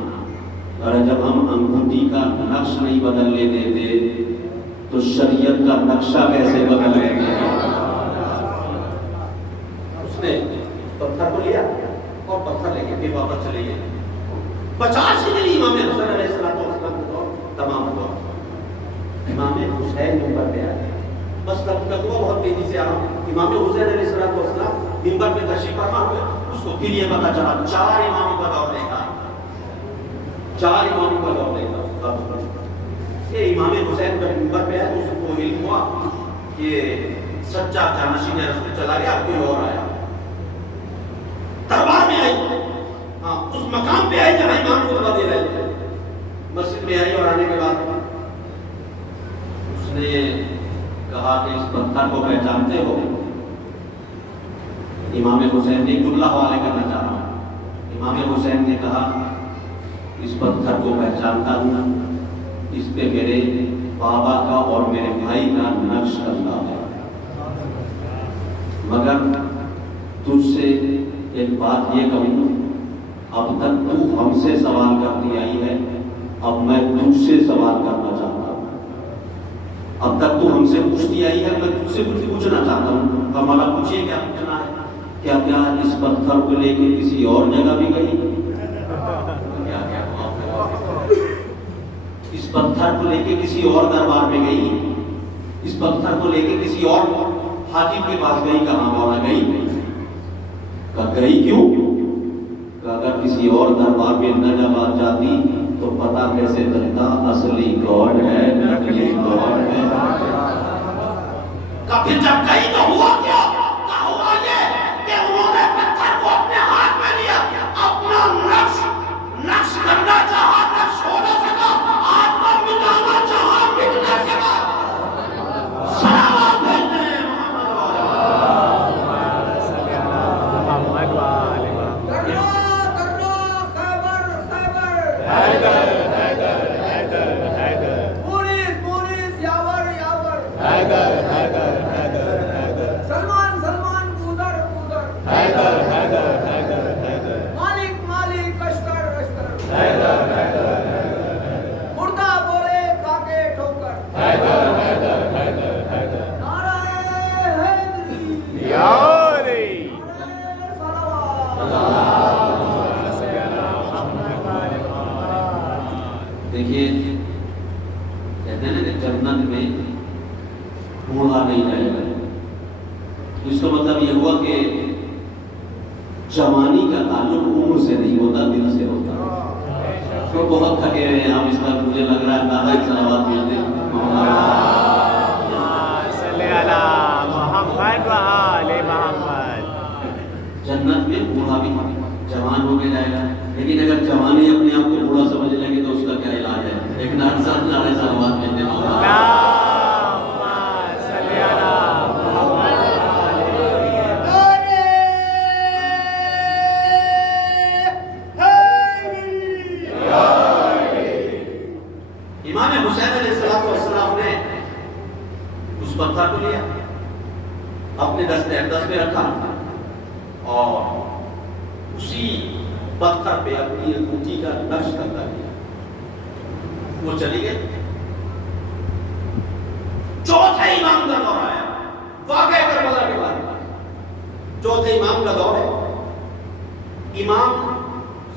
اور جب ہم انگوٹھی کا نقش نہیں بدلنے دیتے تو شریعت کا نقشہ کیسے بدل دیتے. اس نے پتھر کو لیا اور پتھر لے کے پھر واپس چلے گئے. 50 ہجری امام حسن علیہ السلام کو تمام ہوا. امام حسین ممبر پہ آئے. بس تک ہوا بہت تیزی سے آ رہا ہوں. امام حسین علیہ السلام ممبر پہ تشریف فرما ہوئے. اس کو پھر یہ پتا چلا 4 اماموں کا دور دیکھا. 4 اماموں کا دور دیکھا. یہ امام حسین کا ممبر پہ آئے. اس کو علم ہوا کہ سچا جانشین رسول چلا گیا اب کوئی اور آیا. دربار میں آئی. ہاں اس مقام پہ آئی جہاں امام خطبہ دے رہے تھے. مسجد میں آئی اور آنے کے بعد اس نے کہا کہ اس پتھر کو پہچانتے ہو؟ امام حسین نے جملہ حوالے کرنا چاہ رہا ہوں. امام حسین نے کہا اس پتھر کو پہچانتا ہوں، اس پہ میرے بابا کا اور میرے بھائی کا نقش کندہ ہے. مگر تجھ سے ایک بات یہ کہوں، اب تک تو ہم سے سوال کرتی آئی ہے، اب میں تجھ سے سوال کرنا چاہتا ہوں. اب تک تو ہم سے پوچھتی آئی ہے، میں تجھ سے کچھ پوچھنا چاہتا ہوں. ہمارا پوچھئے کیا پوچھنا ہے. کیا اس پتھر کو لے کے کسی اور جگہ بھی گئی؟ اس پتھر کو لے کے کسی اور دربار میں گئی؟ اس پتھر کو لے کے کسی اور حاکم کے پاس گئی؟ کہاں مولا گئی؟ گئی کیوں؟ کہ اگر کسی اور دربار میں نہ جب آ جاتی تو پتہ کیسے چلتا اصلی کون ہے نقلی کون ہے. کبھی جب گئی تو ہوا کیا؟ ہوا یہ کہ انہوں نے پتھر کو اپنے ہاتھ میں لیا. اپنا نقش کرنا چاہا، نقش ہو نہ سکا. ہاتھ پر مٹانا چاہا، مٹ نہ سکا. سلام بھیجتے ہیں یہ ہوا کہ جوانی کا تعلق عمر سے نہیں ہوتا، دل سے ہوتا ہے۔ تو بہت تھکے ہوئے ہیں ہم اس وقت، مجھے لگ رہا ہے دادا کی صلوات بھیج دیں۔ صلی اللہ محمد و آل محمد۔ جنت میں بوڑھا بھی جوان ہو کے جائے گا، لیکن اگر جوانی اپنے آپ کو بوڑھا سمجھ لیں گے تو اس کا کیا علاج ہے؟ لیکن ہر ساتھ نعرہ صلوات بھیج دیں۔ صلی اللہ محمد امام حسین علیہ السلام نے اس پتھر کو لیا، اپنے دستے اقدس پہ رکھا اور اسی پتھر پہ اپنی انگوٹھی کا نقش کرتا گیا۔ وہ چلی گئی۔ چوتھے امام کا دور آیا، واقعہ کربلا کے بعد چوتھے امام کا دور ہے۔ امام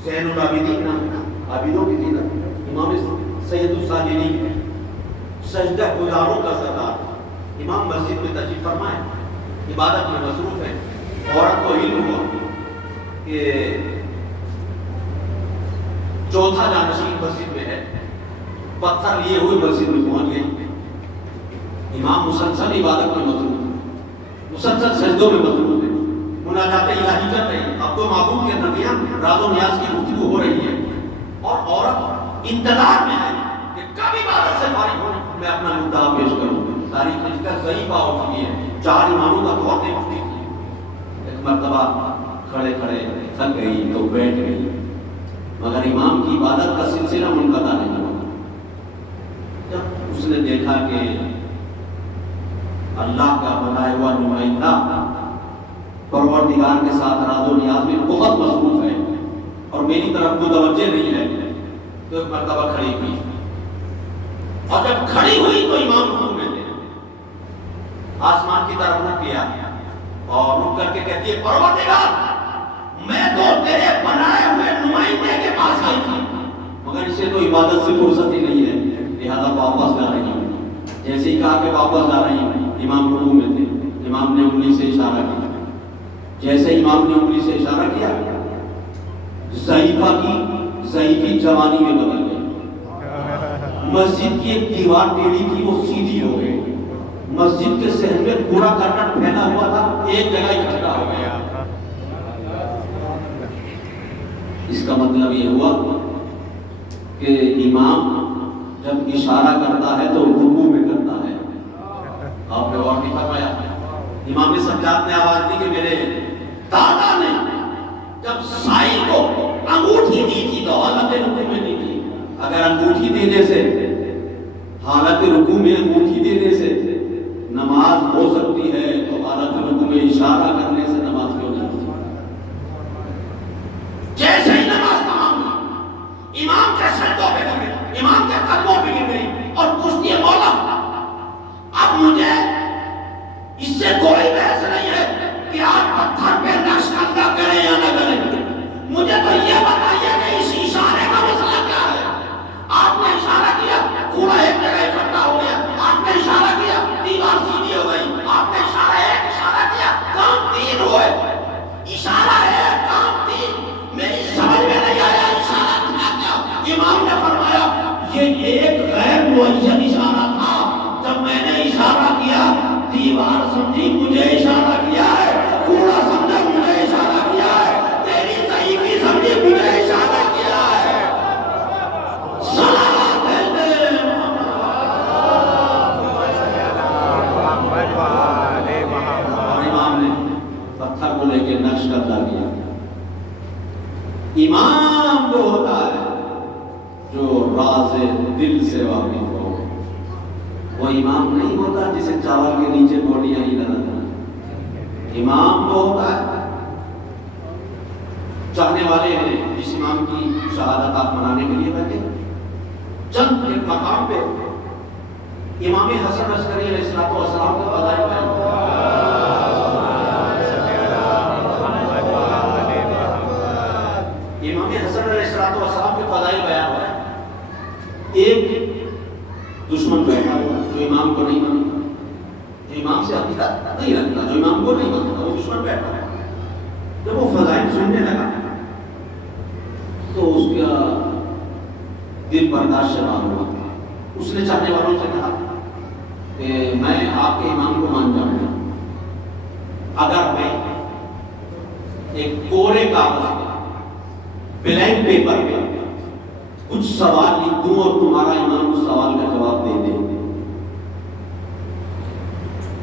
زین العابدین نام، عابدوں کی زینت، امام سید الساجدین، سجدہ گزاروں کا سردار، امام مسجد میں تشریف فرما ہے، عبادت میں مصروف ہے۔ عورت کو علم ہوا کہ چوتھا جانشین مسجد میں ہے، پتھر لیے ہوئے مسجد میں پہنچ گئی۔ امام مسلسل عبادت میں مصروف ہے، مسلسل سجدوں میں مصروف ہے، مناجات الہی کر رہی ہے۔ اب تو معبود کے درمیان راز و نیاز کی گفتگو ہو رہی ہے اور عورت انتظار میں ہے کہ کب عبادت سے فارغ ہو میں اپنا مدعا پیش کروں۔ تاریخ اس کا ضعیفہ ہو چکی ہے، 4 اماموں کا دور دیکھ چکی ہے۔ ایک مرتبہ کھڑے کھڑے تھک گئی تو بیٹھ گئی، مگر امام کی عبادت کا سلسلہ منقطع نہیں ہوا۔ جب اس نے دیکھا کہ اللہ کا بنایا ہوا نمائندہ پروردگار کے ساتھ راز و نیاز میں بہت مصروف ہے اور میری طرف متوجہ نہیں ہے، تو ایک مرتبہ کھڑی ہوئی، اور جب کھڑی ہوئی تو امام رکوع میں تھے، آسمان کی طرف رخ کیا اور رک کر کے کہتی ہے پروردگار میں تو تیرے بنائے ہوئے نمائندے کے پاس آئی تھی، مگر اسے تو عبادت سے فرصت ہی نہیں ہے، لہذا واپس جا رہی ہوں۔ جیسے ہی کہا کہ واپس جا رہی ہوں، امام رکوع میں تھے، امام نے انگلی سے اشارہ کیا۔ جیسے امام نے انگلی سے اشارہ کیا، ضعیفہ کی ضعیفی جوانی میں بدل گئی۔ مسجد کی ایک دیوار ٹیڑھی تھی، وہ سیدھی ہو گئی۔ مسجد کے صحن میں پورا کرکٹ پھیلا ہوا تھا، ایک جگہ اکٹھا ہو گیا۔ اس کا مطلب یہ ہوا کہ امام جب اشارہ کرتا ہے تو رکوع میں کرتا ہے۔ آپ نے غور نہیں فرمایا؟ امام سجاد نے آواز دی کہ میرے دادا نے جب سائل کو انگوٹھی دی تھی تو حالت رکوع میں نہیں دی۔ اگر انگوٹھی دینے سے، حالت رکوع میں انگوٹھی دینے سے نماز ہو سکتی ہے تو حالت رکوع میں اشارہ کرنے سے نماز کیوں نہیں ہوتی؟ جیسے ہی نماز تمام ہوئی، امام کے سجدوں پہ گر گئی، امام کے قدموں پہ گر گئی اور پوچھتی ہے مولا اب مجھے اس سے کوئی بحث نہیں ہے کہ آپ پتھر پہ نقش کندہ کریں یا نہ کریں، مجھے تو یہ بتائیے کہ اس اشارے کا مسئلہ کیا ہے؟ آپ نے اشارہ کیا، کوڑا ایک جگہ اکٹھا ہو گیا، آپ نے اشارہ کیا، دیوار سیدھی ہو گئی، آپ نے اشارہ کیا، کام 3 ہوئے، اشارہ ہے کام 3، میری سمجھ میں نہیں آیا اشارہ کیا؟ امام نے فرمایا یہ ایک غیر معین اشارہ تھا، جب میں نے اشارہ کیا دیوار سمجھی مجھے اشارہ کیا ہے، کوڑا سمجھا مجھے اشارہ کیا ہے، تیری ضعیفی سمجھی مجھے اشارہ کیا ہے۔ صلوات ہے محمد و آل محمد۔ اور امام نے پتھر کو لے کے نقش کرتا گیا۔ امام وہ ہوتا ہے جو راز دل سے واقف ہو، وہ امام نہیں ہوتا جسے چاول کے نیچے بوٹیاں ہی نظر آئیں۔ امام وہ ہوتا ہے چاہنے والے ہیں جس امام کی شہادت آپ منانے کے لیے بیٹھے، چند ایک مقام پہ امام حسن عسکری علیہ السلام کا فضائل بیان ہوا۔ امام حسن علیہ السلام کے فضائل بیان ہوا۔ ایک دشمن بیٹھا ہوا جو امام کو نہیں مانتا، جو امام سے عقیدہ نہیں رکھتا، جو امام کو نہیں مانتا، وہ دشمن بیٹھا عرش سے باہر ہوا. اس نے چاہنے والوں سے کہا کہ میں آپ کے امام کو مان جاؤں گا اگر میں ایک کورے کاغذ پہ بلینک پیپر پہ کچھ سوال لکھ دوں اور تمہارا امام اس سوال کا جواب دے دے.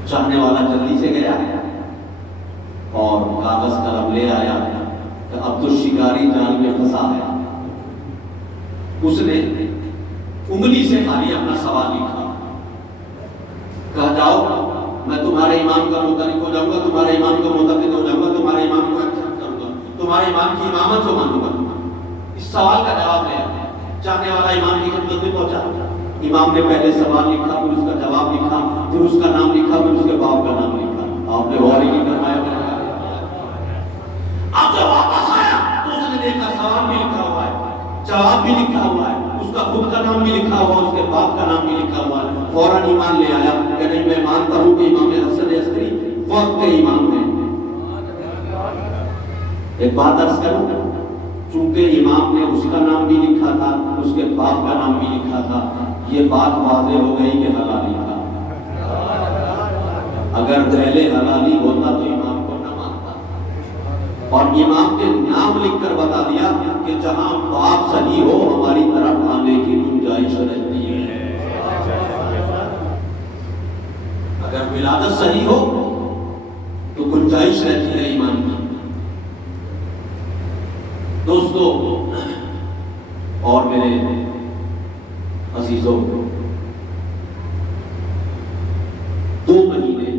چاہنے والا جلدی سے گیا اور کاغذ قلم لے آیا کہ اب تو شکاری جال میں پھنسا ہے. اس نے انگلی سے خالی اپنا سوال لکھا. کہا جاؤ میں تمہارے امام کا متعلق ہو جاؤں گا, تمہارے امام کا متعلق ہو جاؤں گا, تمہارے امام کو ایکسپٹ کروں گا, تمہارے امام کی امامت کو مانوں گا. اس سوال کا جواب لے آیا. چاہنے والا امام کی خدمت میں پہنچا. امام نے پہلے سوال لکھا, پھر اس کا جواب لکھا, پھر اس کا نام لکھا, پھر اس کے باپ کا نام لکھا. آپ نے غور ہی نہیں فرمایا. اب جب واپس آیا تو اس نے دیکھا سوال بھی لکھا ہوا ہے, جواب بھی لکھا ہوا ہے, اس کا خود کا نام بھی لکھا ہوا ہے, اس کے باپ کا نام بھی لکھا ہوا ہے. فوراً ایمان لے آیا کہ نہیں, میں مانتا ہوں کہ امام حسن عسکری وقت کے امام ہیں. ایک بات عرض کروں, چونکہ امام نے اس کا نام بھی لکھا تھا, اس کے باپ کا نام بھی لکھا تھا, یہ بات واضح ہو گئی کہ حلالی تھا. اگر پہلے حلالی ہوتا تو امام کو نہ مانتا, اور امام نے نام لکھ کر بتا دیا کہ جہاں باپ صحیح ہو ہماری طرف آنے کی گنجائش رہتی ہے. اگر ولادت صحیح ہو تو گنجائش رہتی ہے ایمان کی. دوستو اور میرے عزیزوں, 2 مہینے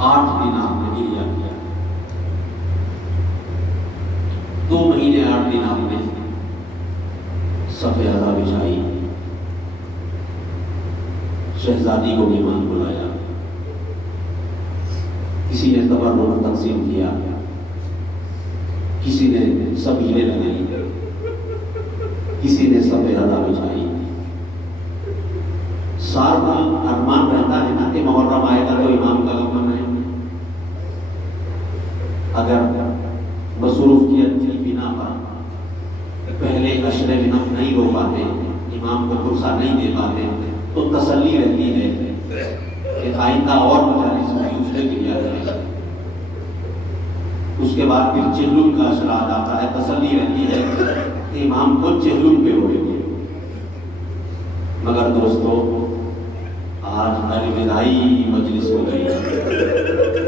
8 دن آپ نے گریا کیا. 2 مہینے 8 دن آپ نے صفحہ ازا بچھائی, شہزادی کو مہمان بلایا, کسی نے تبرک تقسیم کیا, کسی نے سبیلے لگائی, کسی نے صفحہ ازا بچھائی. سال بھر ارمان رہتا ہے نا کہ محرم آئے گا تو امام کا غم منائیں. اگر مصروفیت کی بنا پر پہلے عشر منف نہیں رو پاتے, امام کو فرصہ نہیں دے پاتے, تو تسلی رہتی ہے کہ آئندہ اور مجالس میں دوسرے کی یاد رہے. اس کے بعد پھر چہلم کا عشر آ جاتا ہے, تسلی رہتی ہے کہ امام کو چہلم پہ ہوئے گے. مگر دوستو آج الوداعی مجلس ہو گئی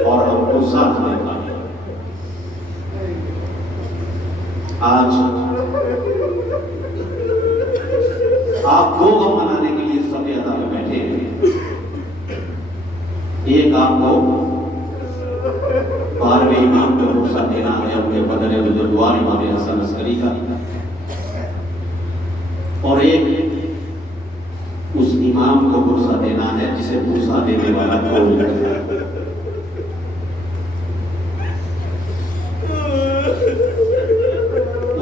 اور ہم کو ساتھ دے پائے. آج آپ 2 غم منانے کے لیے صفحہ ازا میں بیٹھے ہیں. ایک آپ کو 12ویں امام کو فرصت دینا ہے اپنے بدن بزرگوار امام حسن عسکری کا, اور ایک اس امام کو فرصت دینا ہے جسے فرصت دینے والا کوئی نہیں.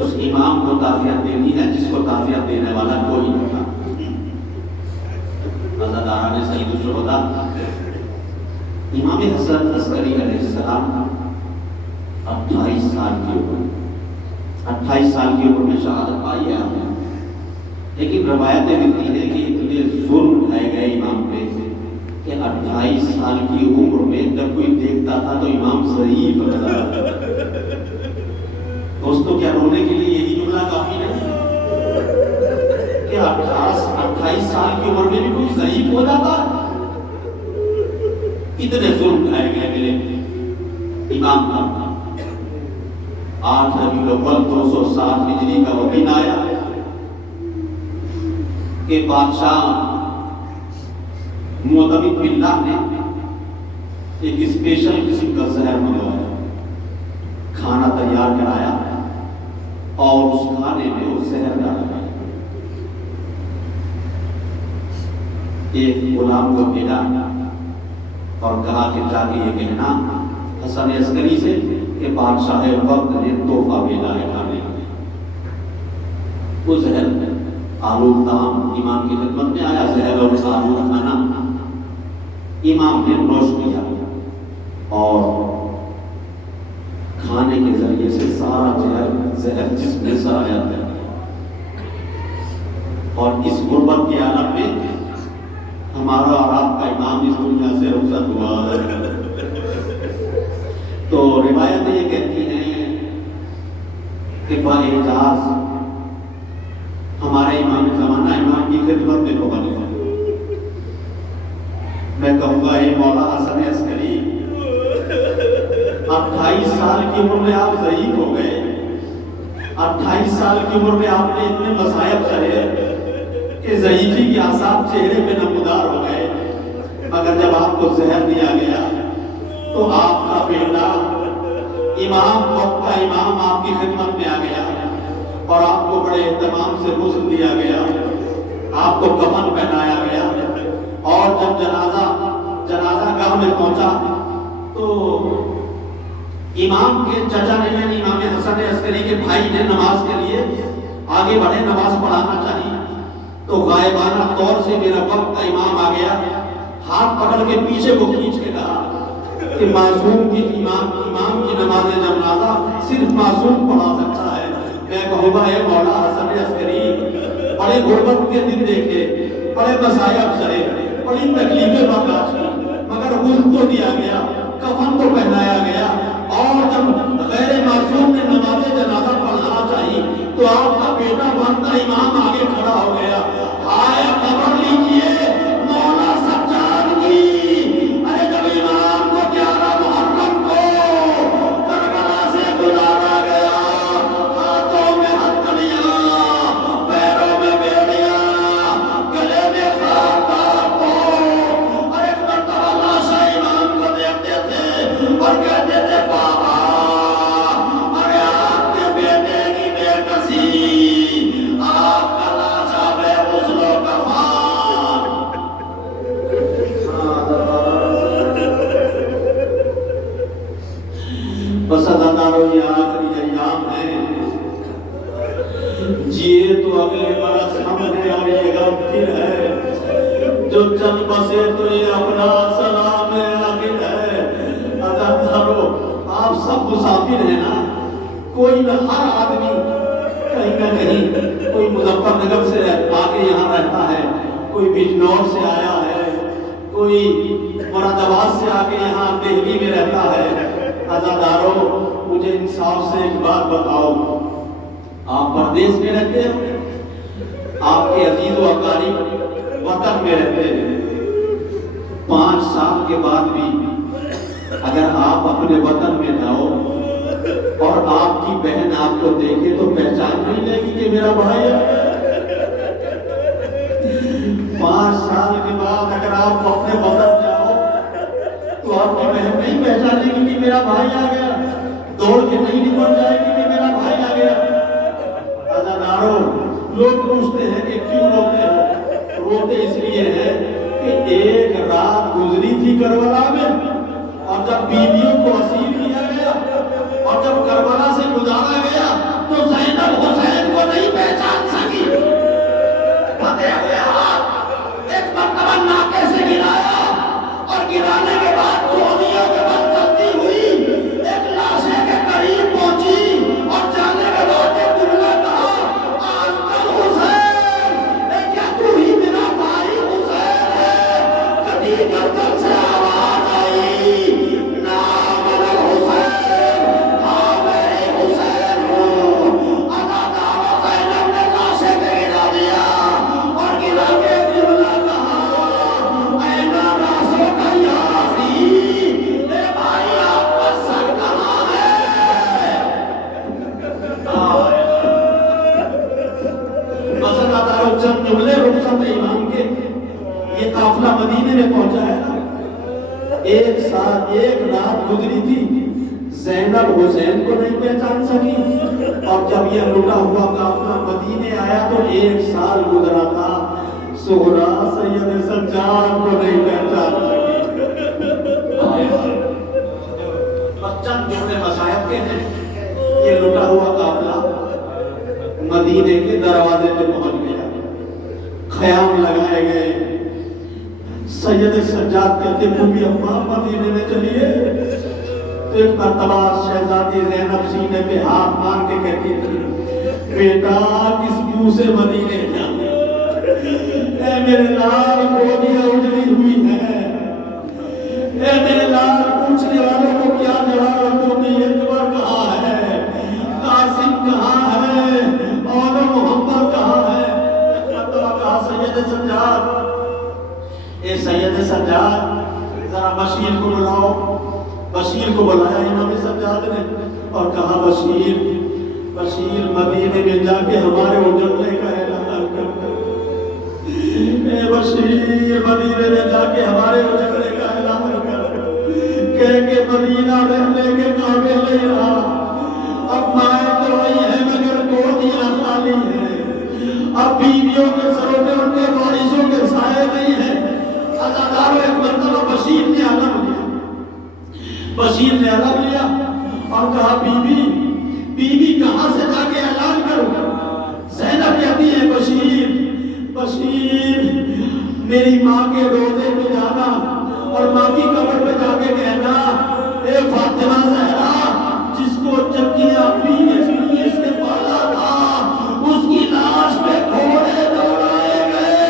اس امام کو تعزیت دینی ہے جس کو تعزیت دینے والا کوئی نہیں تھا. عزاداران سید الشہداء امام حسن عسکری علیہ السلام 28 سال کی عمر میں شہادت پائی ہے آپ نے. لیکن روایتیں ملتی ہیں کہ اتنے ظلم اٹھائے گئے امام پہ کہ 28 سال کی عمر میں جب کوئی دیکھتا تھا تو امام ضعیف نظر آتا. دوستو کیا رونے کے لیے یہی جملہ کافی نہیں کہ 28 سال کی عمر میں بھی کوئی ضعیف ہو جاتا؟ اتنے ظلم اٹھائے گئے میرے امام کا. 8 ربیع الاول 207 ہجری کا وہ دن آیا کہ بادشاہ معتمد باللہ نے ایک اسپیشل قسم کا زہر منگوایا, کھانا تیار کرایا اور اس کھانے میں وہ زہر ڈالا. ایک غلام کو بھیجا اور کہا کہ جا کے یہ کہنا حسن عسکری سے کہ بادشاہ وقت نے تحفہ بھیجا ہے کھانے میں. وہ زہر آلود طعام امام کی خدمت میں آیا. زہر اور آلود کھانا امام نے نوش کیا اور کھانے کے ذریعے سے سارا زہر جسم میں سرایا. موت کے عالم میں ہمارا اور آپ کا امام اس دنیا سے رخصت ہوا ہے۔ تو روایتیں یہ کہتی ہیں کہ باعجاز ہمارے امام زمانہ امام کی خدمت میں پہنچ گئے۔ میں کہوں گا اے مولا حسن عسکری، 28 سال کی عمر میں آپ ضعیف ہو گئے، 28 سال کی عمر میں آپ نے اتنے مصائب سہے کہ ضعیفی کے آثار چہرے پہ نمودار ہو گئے، مگر جب آپ کو زہر دیا گیا تو آپ کا بیٹا امام وقت کا امام آپ کی خدمت میں آ گیا اور آپ کو بڑے اہتمام سے غسل دیا گیا، آپ کو کفن پہنایا گیا، اور جب جنازہ گاہ میں پہنچا تو امام کے چچا نے یعنی امام حسن عسکری کے بھائی نے نماز کے لیے آگے بڑھے، نماز پڑھانا چاہیے، تو غائبانہ طور سے میرا وقت کا امام آ گیا، ہاتھ پکڑ کے پیچھے کو کھینچ کے کہا کہ معصوم کی امام کی نماز جنازہ صرف معصوم پڑھا سکتا ہے۔ میں کہوں گا اے مولا حسن عسکری، بڑے غربت کے دن دیکھے، بڑے مصائب سہے، بڑی تکلیفیں برداشت کی، مگر غسل تو دیا گیا، کفن تو پہنایا گیا، اور جب غیر معصوم نے نماز جنازہ پڑھانا چاہیے تو آپ کا بیٹا بنتا امام آگے کھڑا ہو گیا۔ آئے خبر لیجئے مولا سجاد کی، ارے جب امام کو 11 محرم کو کربلا سے بلایا گیا، ہاتھوں میں ہتھکڑیاں، پیروں میں بیڑیاں، گلے میں خاک کو، اور ایک مرتبہ لاشا امام کو دیکھتے تھے اور کہتے تھے بابا ارے آپ کے بیٹے کی بے کسی، آپ کا لاشا بے غسل و کفن۔ بس عزادارو یہ آخری ایام ہے، جیے تو اگلے برس ہم نے اور یہ غم پھر ہے، جو چل بسے تو یہ اپنا سلام آخر ہے۔ عزادارو آپ سب مسافر ہیں نا، کوئی نہ ہر آدمی کہیں نہ کہیں، کوئی مظفر نگر سے آگے یہاں رہتا ہے، کوئی بجنور سے آیا ہے، کوئی مراد آباد سے آگے یہاں دہلی میں رہتا ہے۔ عزادارو مجھے انصاف سے ایک بات بتاؤ، آپ پردیس میں رہتے ہیں، آپ کے عزیز و اقارب وطن میں رہتے ہیں، 5 سال کے بعد بھی اگر آپ اپنے وطن میں جاؤ اور آپ کی بہن آپ کو دیکھے تو پہچان نہیں لے گی کہ میرا بھائی ہے؟ 5 سال کے بعد اگر آپ اپنے وطن جاؤ تو آپ کی بہن نہیں پہچانے گی کہ میرا بھائی آ گیا، دوڑ کے نہیں نکل جائے گی کہ میرا بھائی آ گیا۔ عزادارو لوگ پوچھتے ہیں کہ کیوں روتے ہو؟ روتے اس لیے ہے کہ ایک رات گزری تھی کربلا میں، اور جب بیویوں کو اسیر کیا گیا اور جب کربلا سے گزارا گیا تو زینب حسین کو نہیں پہچان سکی، بندھے ہوئے ہاتھ ایک مرتبہ ناکے سے گرایا، اور گرانے کے بعد گولیوں کے بعد چلتی ہوئی ایک لاشے کے قریب پہنچی، اور جانے کے بعد ایک جملہ کہا انکل حسین، کیا تو ہی میرا بھائی حسین ہے؟ کبھی گردن سے آواز آئی نام الحسین، ہاں میں حسین ہوں۔ عزادارو زینب نے لاشے پہ گرا دیا اور گرا کے ایک جملہ کہا اینا راسوں کا یاری، اے بھائی آپ کا سر کہاں ہے؟ بس عزادارو چند جملے رخصت امام کے، یہ قافلہ مدینے میں پہنچا ہے نا، ایک سال ایک رات گزری تھی، زینب حسین کو نہیں پہچان سکی، اور جب یہ لٹا ہوا قافلہ مدینے آیا تو 1 سال گزرا تھا، سہرا سید سجاد کو نہیں پہچان سکی۔ چند جملے مصائب کے ہیں، یہ لٹا ہوا قافلہ مدینے کے دروازے پہ پہنچ گیا، خیام لگائے گئے، سید سجاد کہتے بھی اماں مدینے میں چلیے، تو ایک مرتبہ شہزادی زینب سینے پہ ہاتھ مار کے کہتی تھی بیٹا کس منہ سے مدینے جاؤں؟ میرے لال گودیاں اجڑی ہوئی ہیں، اے میرے لال پوچھنے والوں کو کیا جواب دوں کہ یہ اکبر کہاں ہے، قاسم کہاں ہے، اور محمد کہاں ہے؟ مرتبہ کہا سید سجاد، اے سید سجاد ذرا بشیر کو بلاؤ۔ بشیر کو بلایا امام سجاد نے اور کہا بشیر مدینے میں جا کے ہمارے اجڑنے کا اعلان کر، اے بشیر مدینے میں جا کے ہمارے اجڑنے کا اعلان کر، کہہ کے مدینہ رہنے کے قابل نہیں رہا، اب مائیں تو وہی ہے مگر گودیاں خالی ہیں، اب بیویوں کے سروں پہ ان کے وارثوں کے سائے نہیں ہیں۔ عزاداروں ایک مرتبہ بشیر نے علم لیا اور کہا بیوی کہاں سے جا کے اعلان کروں؟ زینب کہتی ہے بشیر میری ماں کے روزے پہ جانا اور ماں کی قبر پہ جا کے کہنا اے فاطمہ زہرا جس کو چکیاں پینے سے پالا تھا اس کی لاش پہ گھوڑے دوڑائے گئے،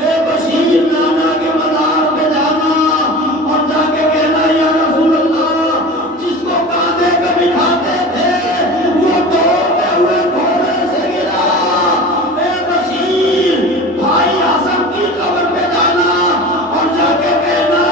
اے بشیر نانا کے مزار پہ جانا اور جا کے کہنا یا رسول اللہ جس کو کاندھے پہ بٹھاتے تھے وہ دوڑتے ہوئے گھوڑے سے گرا، اے بشیر بھائی حسن کی قبر پہ جانا اور جا کے کہنا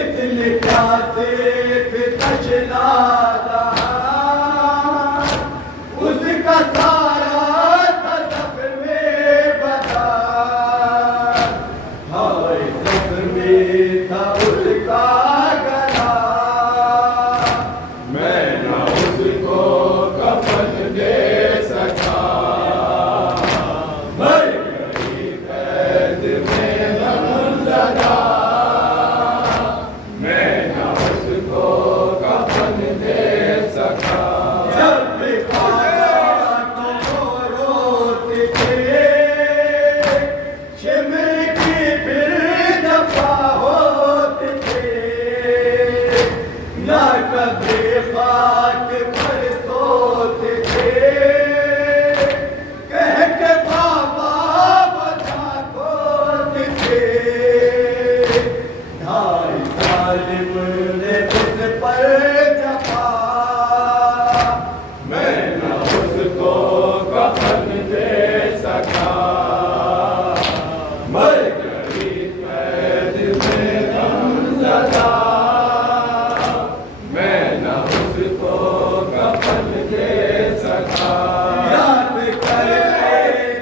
اتنے پیاسے پہ تجلا کبھی خاک پر سوتے تھے کہہ کے بابا بتا کھوتے تھے 2.5 سال نے اس پر جفا میں نہ اس کو کفن دے سکا مر گئی قید میں غمزدہ میں نہ اس کو کفن دے سکا یاد کرتے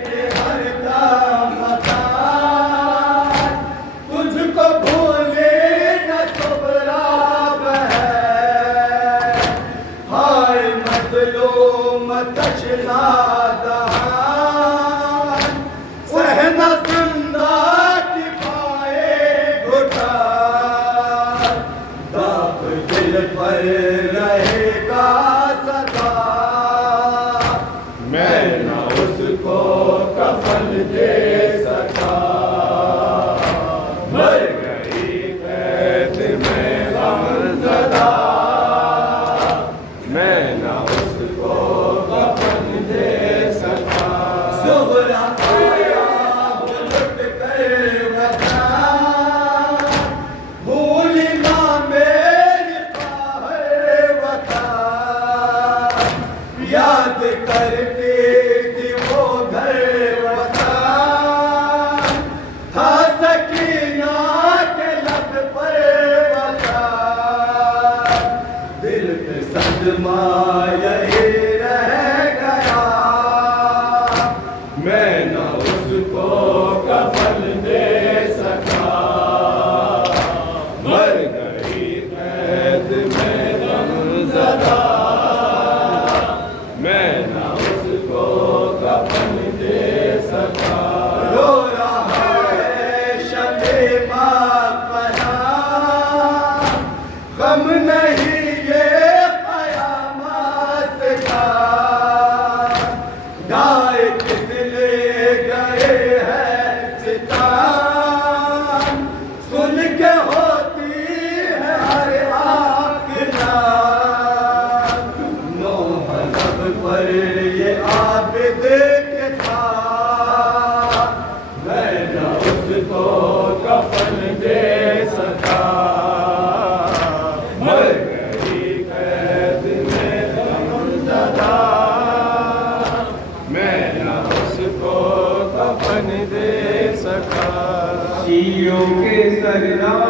کہ ہر دم مکان تجھ کو بھولے نہ سبراب ہے ہائے مظلوم تشنا دہان سہنا زندہ کی پائے گھٹا داغ دل پر رہے گا سدا میں نہ اس کو کفن دے سکا مر گئی قید میں غمزدہ میں نہ اس کو کفن دے سکا زہرا آیا وہ لٹ کر وطن بھول نہ میری خواہر وطن یاد کرتی تھی وہ گھر وطن تھا سکینہ کے لب پر وطن دل پہ صدمہ یہی رہ گیا میں نہ اس کو کفن دے سکا مر گئی قید میں غمزدہ میں نہ اس کو کفن دے سکا رو رہا ہے شب ماں غم نہیں یہ قیامت کا گائے کس لے گئے ہیں ستان سن کے ہوتی ہے ہر آنکھ نوح لب پر یہ عابد کے تھا میں نہ اس کو کفن دے سکا مر گئی قید میں غمزدہ میں نہ اس کو کفن دے سکا شیعوں کے سردار